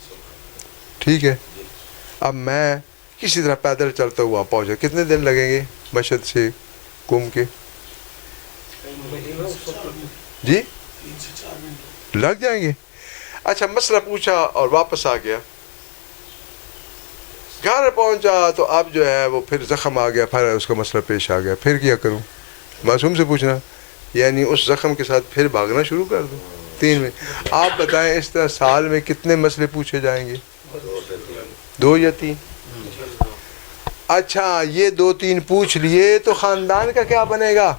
ٹھیک ہے. اب میں کسی طرح پیدل چلتا ہوا پہنچا, کتنے دن لگیں گے مشہد سے گھوم کے؟ جی لگ جائیں گے. اچھا مسئلہ پوچھا اور واپس آ گیا, گھر پہنچا تو اب جو ہے وہ پھر زخم آ گیا, پھر اس کا مسئلہ پیش آ گیا, پھر کیا کروں؟ معصوم سے پوچھنا, یعنی اس زخم کے ساتھ پھر بھاگنا شروع کر دوں 3 میں. آپ بتائیں اس طرح سال میں کتنے مسئلے پوچھے جائیں گے؟ 2 یا 3. اچھا یہ 2-3 پوچھ لیے تو خاندان کا کیا بنے گا؟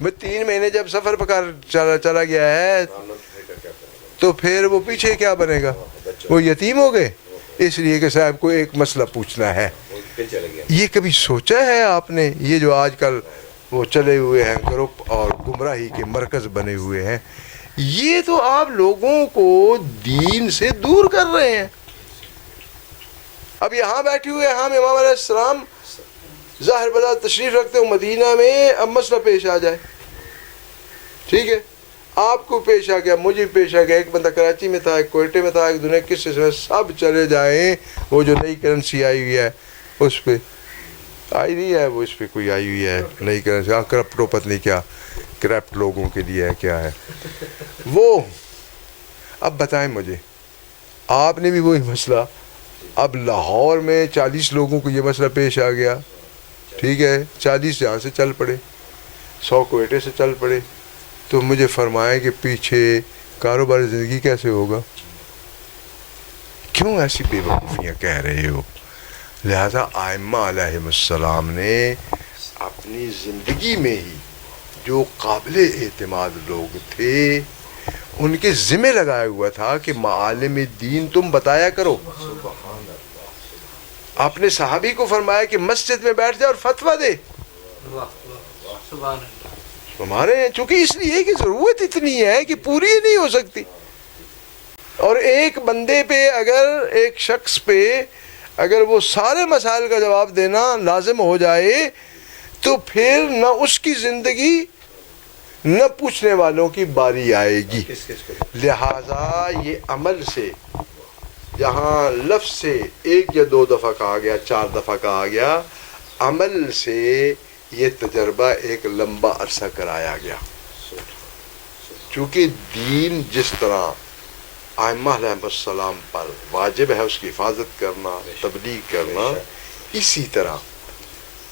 میں 3 مہینے جب سفر پکار چلا گیا ہے تو پھر وہ پیچھے کیا بنے گا؟ وہ یتیم ہو گئے. اس لیے کہ صاحب کو ایک مسئلہ پوچھنا ہے. یہ کبھی سوچا ہے آپ نے؟ یہ جو آج کل وہ چلے ہوئے ہیں گروپ اور گمراہی کے مرکز بنے ہوئے ہیں, یہ تو آپ لوگوں کو دین سے دور کر رہے ہیں. اب یہاں بیٹھے ہوئے ہم امام علیہ السلام ظاہر بلا تشریف رکھتے ہو مدینہ میں, اب مسئلہ پیش آ جائے, ٹھیک ہے, آپ کو پیش آ گیا, مجھے پیش آ گیا, ایک بندہ کراچی میں تھا, ایک کوئٹے میں تھا, ایک دنیا کس سے سب چلے جائیں. وہ جو نئی کرنسی آئی ہوئی ہے اس پہ آئی نہیں ہے, وہ اس پہ کوئی آئی ہوئی ہے نئی کرنسی, کرپٹو پتہ نہیں کیا, کرپٹ لوگوں کے لیے ہے کیا ہے وہ. اب بتائیں مجھے, آپ نے بھی وہی مسئلہ, اب لاہور میں 40 لوگوں کو یہ مسئلہ پیش آ گیا, ٹھیک ہے, 40 یہاں سے چل پڑے, 100 کوئٹے سے چل پڑے, تو مجھے فرمائیں کہ پیچھے کاروباری زندگی کیسے ہوگا؟ کیوں ایسی بے وقوفیاں کہہ رہے ہو؟ لہذا ائمہ علیہم السلام نے اپنی زندگی میں ہی جو قابل اعتماد لوگ تھے ان کے ذمہ لگایا ہوا تھا کہ معالم دین تم بتایا کرو. آپ نے صحابی کو فرمایا کہ مسجد میں بیٹھ جائے اور فتویٰ دے. ہمارے چونکہ اس لیے کہ ضرورت اتنی ہے کہ پوری نہیں ہو سکتی, اور ایک بندے پہ اگر ایک شخص پہ اگر وہ سارے مسائل کا جواب دینا لازم ہو جائے تو پھر نہ اس کی زندگی نہ پوچھنے والوں کی باری آئے گی. لہذا یہ عمل سے جہاں لفظ سے 1 یا 2 دفعہ کہا گیا, 4 دفعہ کہا گیا, عمل سے یہ تجربہ ایک لمبا عرصہ کرایا گیا. چونکہ دین جس طرح ائمہ علیہ السلام پر واجب ہے اس کی حفاظت کرنا, تبلیغ کرنا, اسی طرح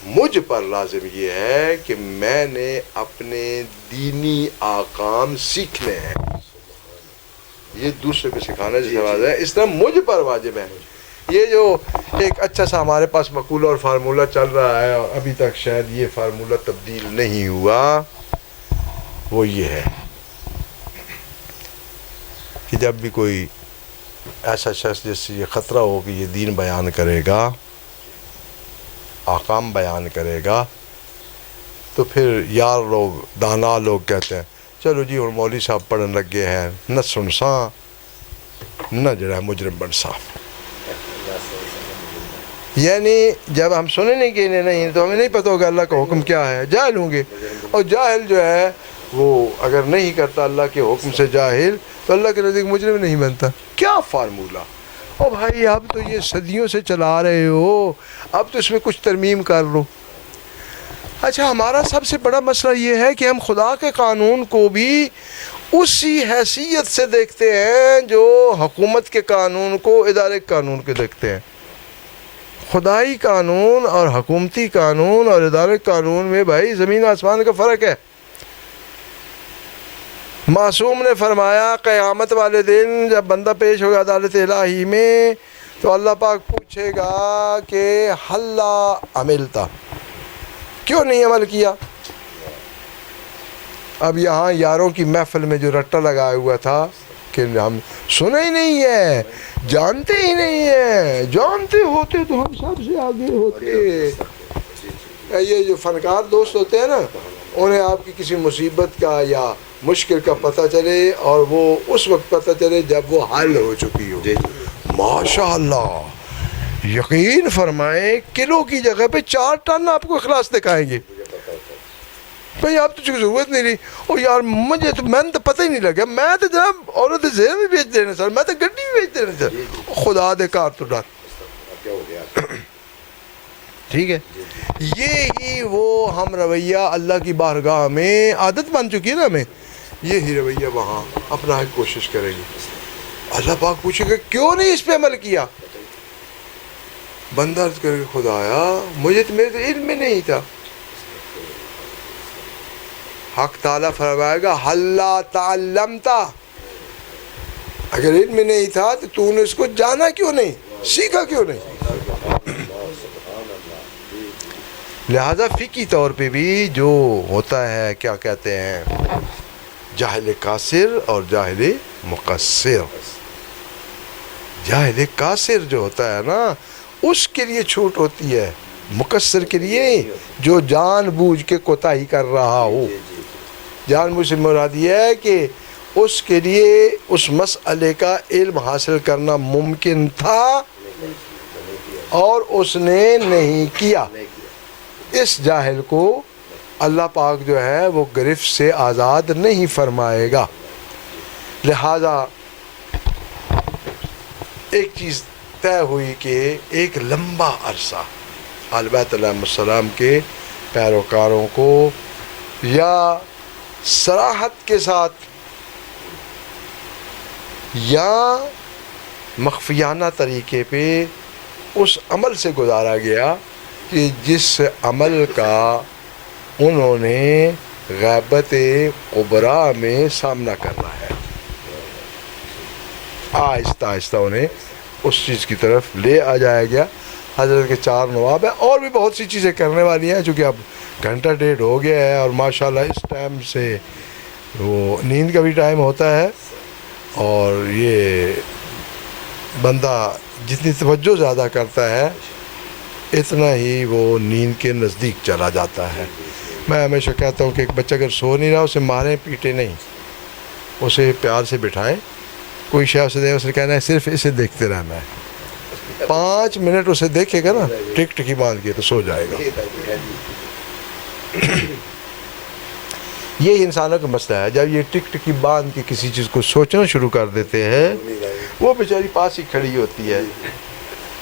مجھ پر لازم یہ ہے کہ میں نے اپنے دینی احکام سیکھنے ہیں. یہ دوسرے کو سکھانا جیسے ہے, اس طرح مجھ پر واجب ہے. یہ جو ایک اچھا سا ہمارے پاس مقولہ اور فارمولہ چل رہا ہے, اور ابھی تک شاید یہ فارمولہ تبدیل نہیں ہوا, وہ یہ ہے کہ جب بھی کوئی ایسا شخص جس سے یہ خطرہ ہو کہ یہ دین بیان کرے گا, احکام بیان کرے گا, تو پھر یار لوگ دانا لوگ کہتے ہیں چلو جی اور مولوی صاحب پڑھن لگ گئے ہیں, نہ سنساں نہ جڑا مجرم بنساں. یعنی جب ہم سنیں گے نہیں تو ہمیں نہیں پتہ ہوگا اللہ کا حکم کیا ہے, جاہل ہوں گے. اور جاہل جو ہے وہ اگر نہیں کرتا اللہ کے حکم سے جاہل تو اللہ کے نزدیک مجرم نہیں بنتا. کیا فارمولہ؟ او بھائی اب تو یہ صدیوں سے چلا رہے ہو, اب تو اس میں کچھ ترمیم کر لو. اچھا ہمارا سب سے بڑا مسئلہ یہ ہے کہ ہم خدا کے قانون کو بھی اسی حیثیت سے دیکھتے ہیں جو حکومت کے قانون کو ادارے قانون کے دیکھتے ہیں. خدائی قانون اور حکومتی قانون اور ادارے قانون میں بھائی زمین آسمان کا فرق ہے. معصوم نے فرمایا قیامت والے دن جب بندہ پیش ہوگا عدالت الہی میں تو اللہ پاک پوچھے گا کہ حلا عملتا, کیوں نہیں عمل کیا؟ اب یہاں یاروں کی محفل میں جو رٹا لگایا ہوا تھا کہ ہم سنے ہی نہیں ہے, جانتے ہی نہیں ہیں, جانتے ہوتے تو ہم سب سے آگے ہوتے. یہ جو فنکار دوست ہوتے ہیں نا, انہیں آپ کی کسی مصیبت کا یا مشکل کا پتہ چلے اور وہ اس وقت پتہ چلے جب وہ حل ہو چکی ہو. ماشاء اللہ، یقین فرمائیں کلو کی جگہ پہ 4 ٹن آپ کو اخلاص دکھائیں گے. بھائی آپ تو ضرورت نہیں رہی. اور یار مجھے تو میں نے تو پتہ ہی نہیں لگا، میں تو جناب عورت زیر بھی بیچ دینا سر، میں تو گڈی بھی بیچ دینا سر. خدا دے کار تو ڈر. ٹھیک ہے، یہی وہ ہم رویہ اللہ کی بارگاہ میں عادت بن چکی ہے نا ہمیں، یہی رویہ وہاں اپنا کوشش کریں گے. اللہ پاک پوچھے گا کیوں نہیں اس پہ عمل کیا؟ بندہ عرض کرے خدایا مجھے تو میرے علم میں نہیں تھا. حق تعالیٰ فرمائے گا حَلَّا تَعَلَّمْتَ، اگر علم میں نہیں تھا تو تو نے اس کو جانا کیوں نہیں، سیکھا کیوں نہیں؟ لہذا فقہی طور پہ بھی جو ہوتا ہے کیا کہتے ہیں جاہل قاصر اور جاہل مقصر. جاہل قاصر جو ہوتا ہے نا اس کے لیے چھوٹ ہوتی ہے، مقصر کے لیے نہیں، جو جان بوجھ کے کوتاہی کر رہا ہو. جان بوجھ سے مراد یہ ہے کہ اس کے لیے اس مسئلے کا علم حاصل کرنا ممکن تھا اور اس نے نہیں کیا. اس جاہل کو اللہ پاک جو ہے وہ گرفت سے آزاد نہیں فرمائے گا. لہذا ایک چیز طے ہوئی کہ ایک لمبا عرصہ اہل بیت علیہ السلام کے پیروکاروں کو یا صراحت کے ساتھ یا مخفیانہ طریقے پہ اس عمل سے گزارا گیا کہ جس عمل کا انہوں نے غیبت کبریٰ میں سامنا کرنا ہے. آہستہ آہستہ انہیں اس چیز کی طرف لے آ جایا گیا. حضرت کے 4 نواب ہیں اور بھی بہت سی چیزیں کرنے والی ہیں چونکہ اب 1:30 ہو گیا ہے اور ماشاءاللہ اس ٹائم سے وہ نیند کا بھی ٹائم ہوتا ہے اور یہ بندہ جتنی توجہ زیادہ کرتا ہے اتنا ہی وہ نیند کے نزدیک چلا جاتا ہے. میں ہمیشہ کہتا ہوں کہ ایک بچہ اگر سو نہیں رہا اسے ماریں پیٹے نہیں، اسے پیار سے بٹھائیں، کوئی شے اسے دے، اسے کہنا ہے صرف اسے دیکھتے رہنا ہے. 5 منٹ اسے دیکھے گا نا ٹک ٹکی باندھ کے تو سو جائے گا. یہ انسانوں کا مسئلہ ہے. جب یہ ٹک ٹکی باندھ کے کسی چیز کو سوچنا شروع کر دیتے ہیں وہ بیچاری پاس ہی کھڑی ہوتی ہے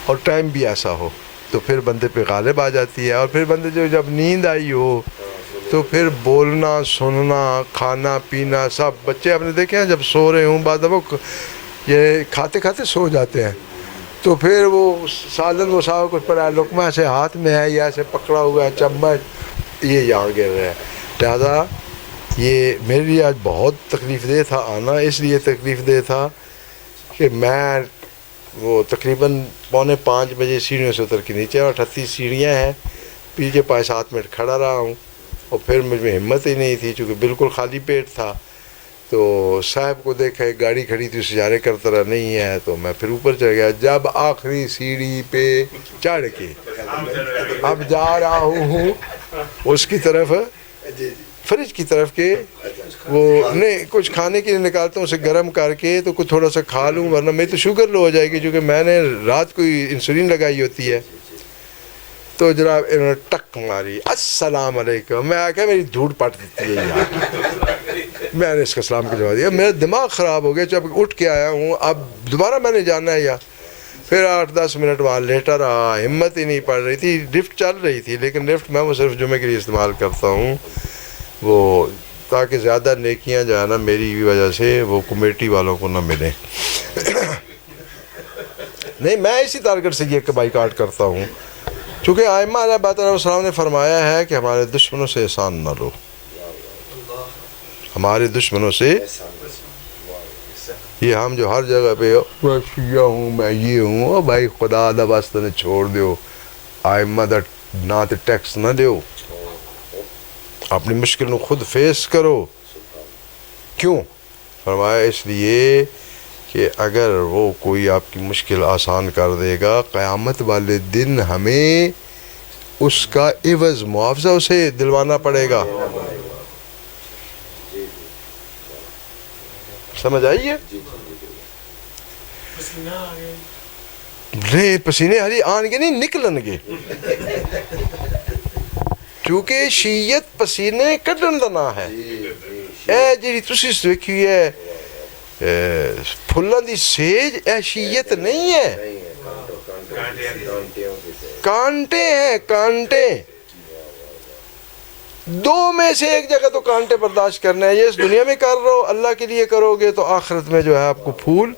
اور ٹائم بھی ایسا ہو تو پھر بندے پہ غالب آ جاتی ہے. اور پھر بندے جو جب نیند آئی ہو تو پھر بولنا سننا کھانا پینا سب. بچے آپ نے دیکھے ہیں جب سو رہے ہوں بعد وہ یہ کھاتے کھاتے سو جاتے ہیں تو پھر وہ سالن وہ صاحب کچھ پڑا ہے لقمہ ایسے ہاتھ میں ہے یا ایسے پکڑا ہوا ہے چمچ یہ یہاں گر رہا ہے. لہٰذا یہ میرے لیے آج بہت تکلیف دہ تھا آنا. اس لیے تکلیف دہ تھا کہ میں وہ تقریباً 4:45 بجے سیڑھیوں سے اتر کے نیچے اور 38 سیڑھیاں ہیں پیچھے 5-7 منٹ کھڑا رہا ہوں اور پھر مجھ میں ہمت ہی نہیں تھی چونکہ بالکل خالی پیٹ تھا. تو صاحب کو دیکھا ایک گاڑی کھڑی تھی اس اشارے کرتا رہا نہیں ہے تو میں پھر اوپر چڑھ گیا. جب آخری سیڑھی پہ چڑھ کے اب جا رہا ہوں اس کی طرف فریج کی طرف کے وہ نہیں کچھ کھانے کے لیے نکالتا ہوں اسے گرم کر کے تو کچھ تھوڑا سا کھا لوں ورنہ میری تو شوگر لو ہو جائے گی کیونکہ میں نے رات کو انسولین لگائی ہوتی ہے. تو جناب انہوں نے ٹک ماری السلام علیکم. میں آ کے میری دھوڑ پٹ دیتی ہے یار. میں نے اس کا سلام کا جواب دیا. میرا دماغ خراب ہو گیا جب اٹھ کے آیا ہوں اب دوبارہ میں نے جانا ہے یا پھر 8-10 منٹ وہاں لیٹا رہا. ہمت ہی نہیں پڑ رہی تھی. لفٹ چل رہی تھی لیکن لفٹ میں وہ صرف جمعے کے لیے استعمال کرتا ہوں وہ تاکہ زیادہ نیکیاں جو ہے نا میری بھی وجہ سے وہ کمیٹی والوں کو نہ ملیں. نہیں میں اسی ٹارگٹ سے یہ بائیکاٹ کرتا ہوں چونکہ ائمہ علیہ بیت علیہ السلام نے فرمایا ہے کہ ہمارے دشمنوں سے احسان نہ لو. ہمارے دشمنوں سے یہ ہم جو ہر جگہ پہ میں شیعہ ہوں میں یہ ہوں بھائی خدا دا واسطے نے چھوڑ دیو ائمہ دا نہ تے ٹیکس نہ دیو اپنی مشکل کو خود فیس کرو. کیوں فرمایا اس لیے کہ اگر وہ کوئی آپ کی مشکل آسان کر دے گا قیامت والے دن ہمیں اس کا عوض معاوضہ اسے دلوانا پڑے گا. سمجھ آئی ہے؟ نہیں پسینے ہری آن گے نہیں نکلن گے چونکہ شیعت پسینے کڈن دا نا ہے اے جی تسی دیکھی ہے پھلاں دی سیج اے شیعت نہیں ہے کانٹے ہیں کانٹے دو میں سے ایک جگہ تو کانٹے برداشت کرنا ہے یہ اس دنیا میں کر رہو اللہ کے لیے کرو گے تو آخرت میں جو ہے آپ کو پھول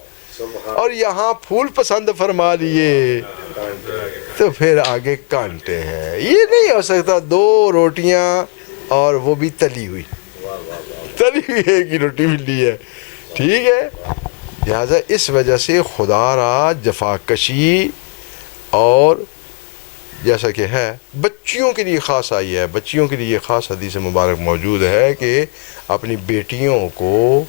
اور یہاں پھول پسند فرما لیے تو پھر آگے کانٹے ہیں یہ نہیں ہو سکتا دو روٹیاں اور وہ بھی تلی ہوئی ایک ہی روٹی ملی ہے ٹھیک ہے لہٰذا اس وجہ سے خدا را جفا کشی اور جیسا کہ ہے بچیوں کے لیے خاص آئی ہے بچیوں کے لیے خاص حدیث مبارک موجود ہے کہ اپنی بیٹیوں کو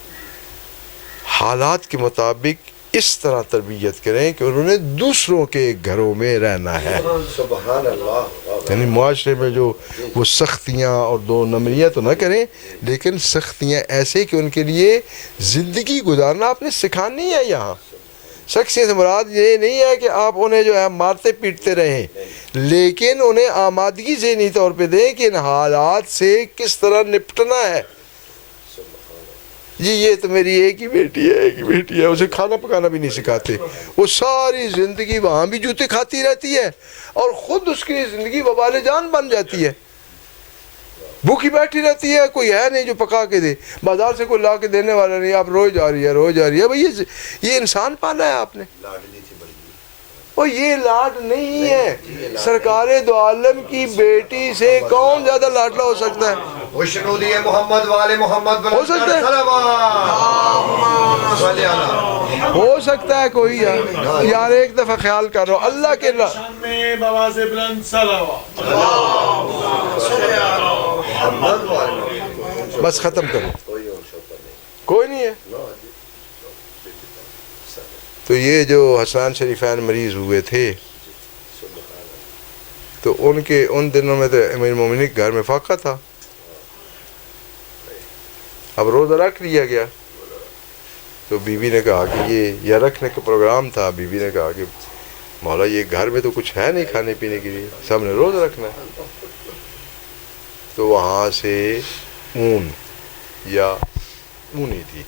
حالات کے مطابق اس طرح تربیت کریں کہ انہوں نے دوسروں کے گھروں میں رہنا ہے سبحان اللہ یعنی معاشرے میں جو وہ سختیاں اور دو نمبریاں تو نہ کریں لیکن سختیاں ایسے کہ ان کے لیے زندگی گزارنا آپ نے سکھانی ہے یہاں شخصیت سے مراد یہ نہیں ہے کہ آپ انہیں جو ہے مارتے پیٹتے رہیں لیکن انہیں آمادگی ذہنی طور پہ دیں کہ ان حالات سے کس طرح نپٹنا ہے جی یہ تو میری ایک ہی بیٹی ہے اسے کھانا پکانا بھی نہیں سکھاتے وہ ساری زندگی وہاں بھی جوتے کھاتی رہتی ہے اور خود اس کی زندگی وبال جان بن جاتی ہے بھوکی بیٹھی رہتی ہے کوئی ہے نہیں جو پکا کے دے بازار سے کوئی لا کے دینے والا نہیں آپ روز جا رہی ہے بھئی یہ انسان پالا ہے آپ نے اور یہ لاڈ نہیں ہے سرکار دو عالم کی بیٹی سے کون زیادہ لاڈلا ہو سکتا ہے وشنودی محمد والے محمد ہو سکتا ہے ہو سکتا ہے کوئی یار ایک دفعہ خیال کر رہا ہو اللہ کے میں بواز بلند صلوات بس ختم کرو کوئی نہیں ہے تو یہ جو حسنان شریفین مریض ہوئے تھے تو ان دنوں میں تو امیر المومنین کے گھر میں فاقہ تھا اب روزہ رکھ لیا گیا تو بیوی نے کہا کہ یہ رکھنے کا پروگرام تھا بیوی نے کہا کہ مولا یہ گھر میں تو کچھ ہے نہیں کھانے پینے کے لیے سب نے روزہ رکھنا ہے تو وہاں سے اون یا اونی تھی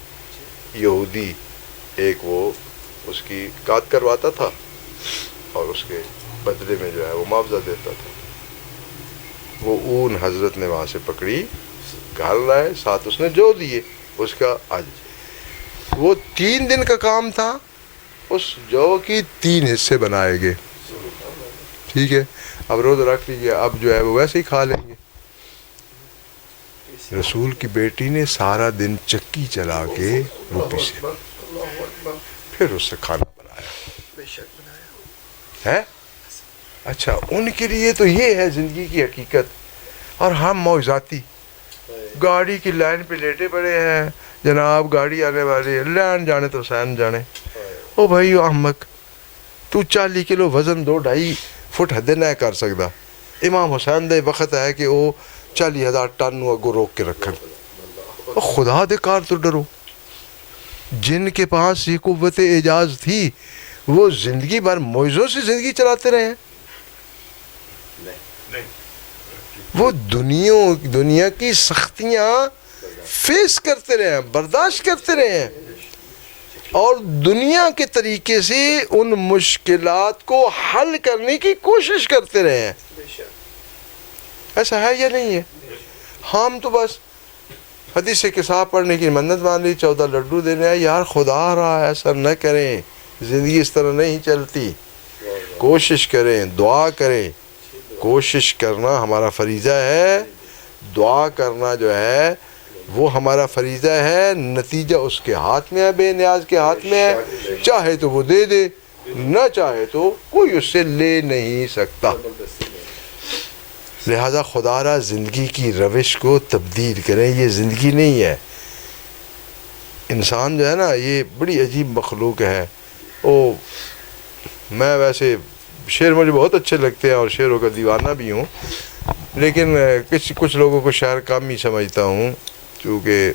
یہودی ایک وہ اس کی کاٹ کرواتا تھا اور اس کے بدلے میں جو ہے وہ معاوضہ دیتا تھا وہ اون حضرت نے وہاں سے پکڑی گھر لائے ساتھ اس نے جو دیے اس کا آج وہ 3 دن کا کام تھا اس جو کی 3 حصے بنائے گئے ٹھیک ہے اب روز رکھ لیجیے اب جو ہے وہ ویسے ہی کھا لیں گے رسول کی بیٹی نے سارا دن چکی چلا کے وہ پیسے پھر اس سے کھانا بنایا ہے اچھا ان کے لیے تو یہ ہے زندگی کی حقیقت اور ہم معجزاتی گاڑی کی لائن پہ لیٹے پڑے ہیں جناب گاڑی آنے والی ہے لائن جانے تو حسین جانے او بھائی احمق تو 40 کلو وزن 2-2.5 فٹ حد نہ کر سکتا امام حسین دے وقت ہے کہ وہ 40,000 ٹن اگو روک کے رکھن خدا دے کار تو ڈرو جن کے پاس یہ قوت اعجاز تھی وہ زندگی بھر معجزوں سے زندگی چلاتے رہے ہیں وہ دنیا کی سختیاں فیس کرتے رہے ہیں برداشت کرتے رہے ہیں اور دنیا کے طریقے سے ان مشکلات کو حل کرنے کی کوشش کرتے رہے ہیں ایسا ہے یا نہیں ہے ہم تو بس حدیث کسا پڑھنے کی منت مان لی 14 لڈو دینے ہیں یار خدا رہا ایسا نہ کریں زندگی اس طرح نہیں چلتی کوشش کریں دعا کریں کوشش کرنا ہمارا فریضہ ہے دعا کرنا جو ہے وہ ہمارا فریضہ ہے نتیجہ اس کے ہاتھ میں ہے بے نیاز کے ہاتھ میں ہے چاہے تو وہ دے دے نہ چاہے تو کوئی اس سے لے نہیں سکتا لہذا خدا را زندگی کی روش کو تبدیل کریں یہ زندگی نہیں ہے انسان جو ہے نا یہ بڑی عجیب مخلوق ہے میں ویسے شعر مجھے بہت اچھے لگتے ہیں اور شعروں کا دیوانہ بھی ہوں لیکن کچھ لوگوں کو شاعر کم ہی سمجھتا ہوں کیونکہ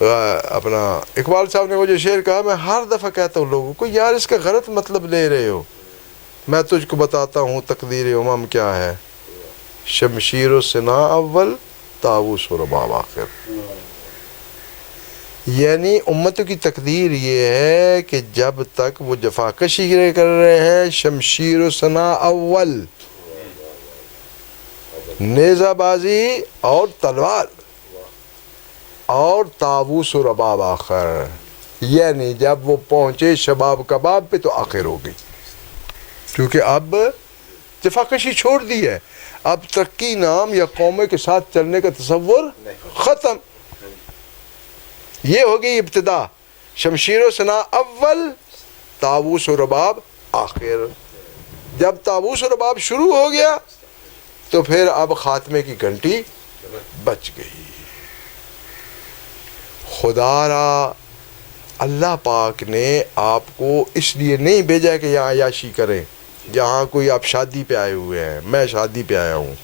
اپنا اقبال صاحب نے وہ جو شعر کہا، میں ہر دفعہ کہتا ہوں لوگوں کو، یار اس کا غلط مطلب لے رہے ہو. میں تجھ کو بتاتا ہوں تقدیر امم کیا ہے، شمشیر و سنا اول، طاووس و رباب آخر. یعنی امتوں کی تقدیر یہ ہے کہ جب تک وہ جفاکشی کر رہے ہیں، شمشیر و سنا اول، نیزہ بازی اور تلوار، اور طاووس و رباب آخر، یعنی جب وہ پہنچے شباب کباب پہ تو آخر ہو گئی، کیونکہ اب جفاکشی چھوڑ دی ہے. اب ترقی نام یا قوموں کے ساتھ چلنے کا تصور ختم. یہ ہو گئی ابتدا، شمشیر و سنا اول، طاووس و رباب آخر. جب طاووس و رباب شروع ہو گیا تو پھر اب خاتمے کی گھنٹی بچ گئی. خدا را اللہ پاک نے آپ کو اس لیے نہیں بھیجا کہ یہاں عیاشی کریں، جہاں کوئی آپ شادی پہ آئے ہوئے ہیں، میں شادی پہ آیا ہوں.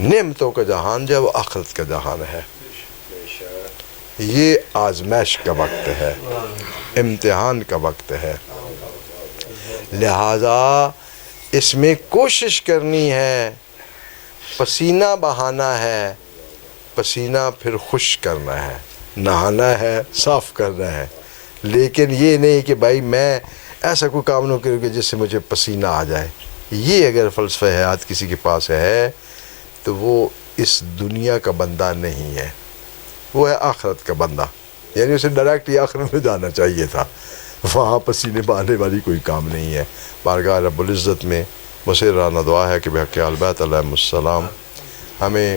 نعمتوں کا جہان جو ہے وہ آخرت کا جہان ہے. یہ آزمائش کا وقت ہے، امتحان کا وقت ہے، لہذا اس میں کوشش کرنی ہے، پسینہ بہانا ہے، پسینہ پھر خشک کرنا ہے، نہانا ہے، صاف کرنا ہے. لیکن یہ نہیں کہ بھائی میں ایسا کوئی کام نہ کروں کہ جس سے مجھے پسینہ آ جائے. یہ اگر فلسفہ حیات کسی کے پاس ہے تو وہ اس دنیا کا بندہ نہیں ہے، وہ ہے آخرت کا بندہ. یعنی اسے ڈائریکٹ ہی آخرت میں جانا چاہیے تھا، وہاں پسینے بہانے والی کوئی کام نہیں ہے. بارگاہ رب العزت میں مسررانہ دعا ہے کہ بحق اہل بیت علیہم السلام ہمیں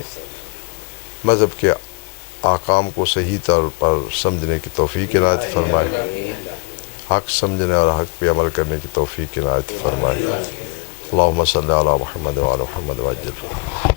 مذہب کے احکام کو صحیح طور پر سمجھنے کی توفیق عنایت فرمائے، حق سمجھنے اور حق پہ عمل کرنے کی توفیق عنایت فرمائے. اللہم صلی علی محمد وعلی محمد وعجل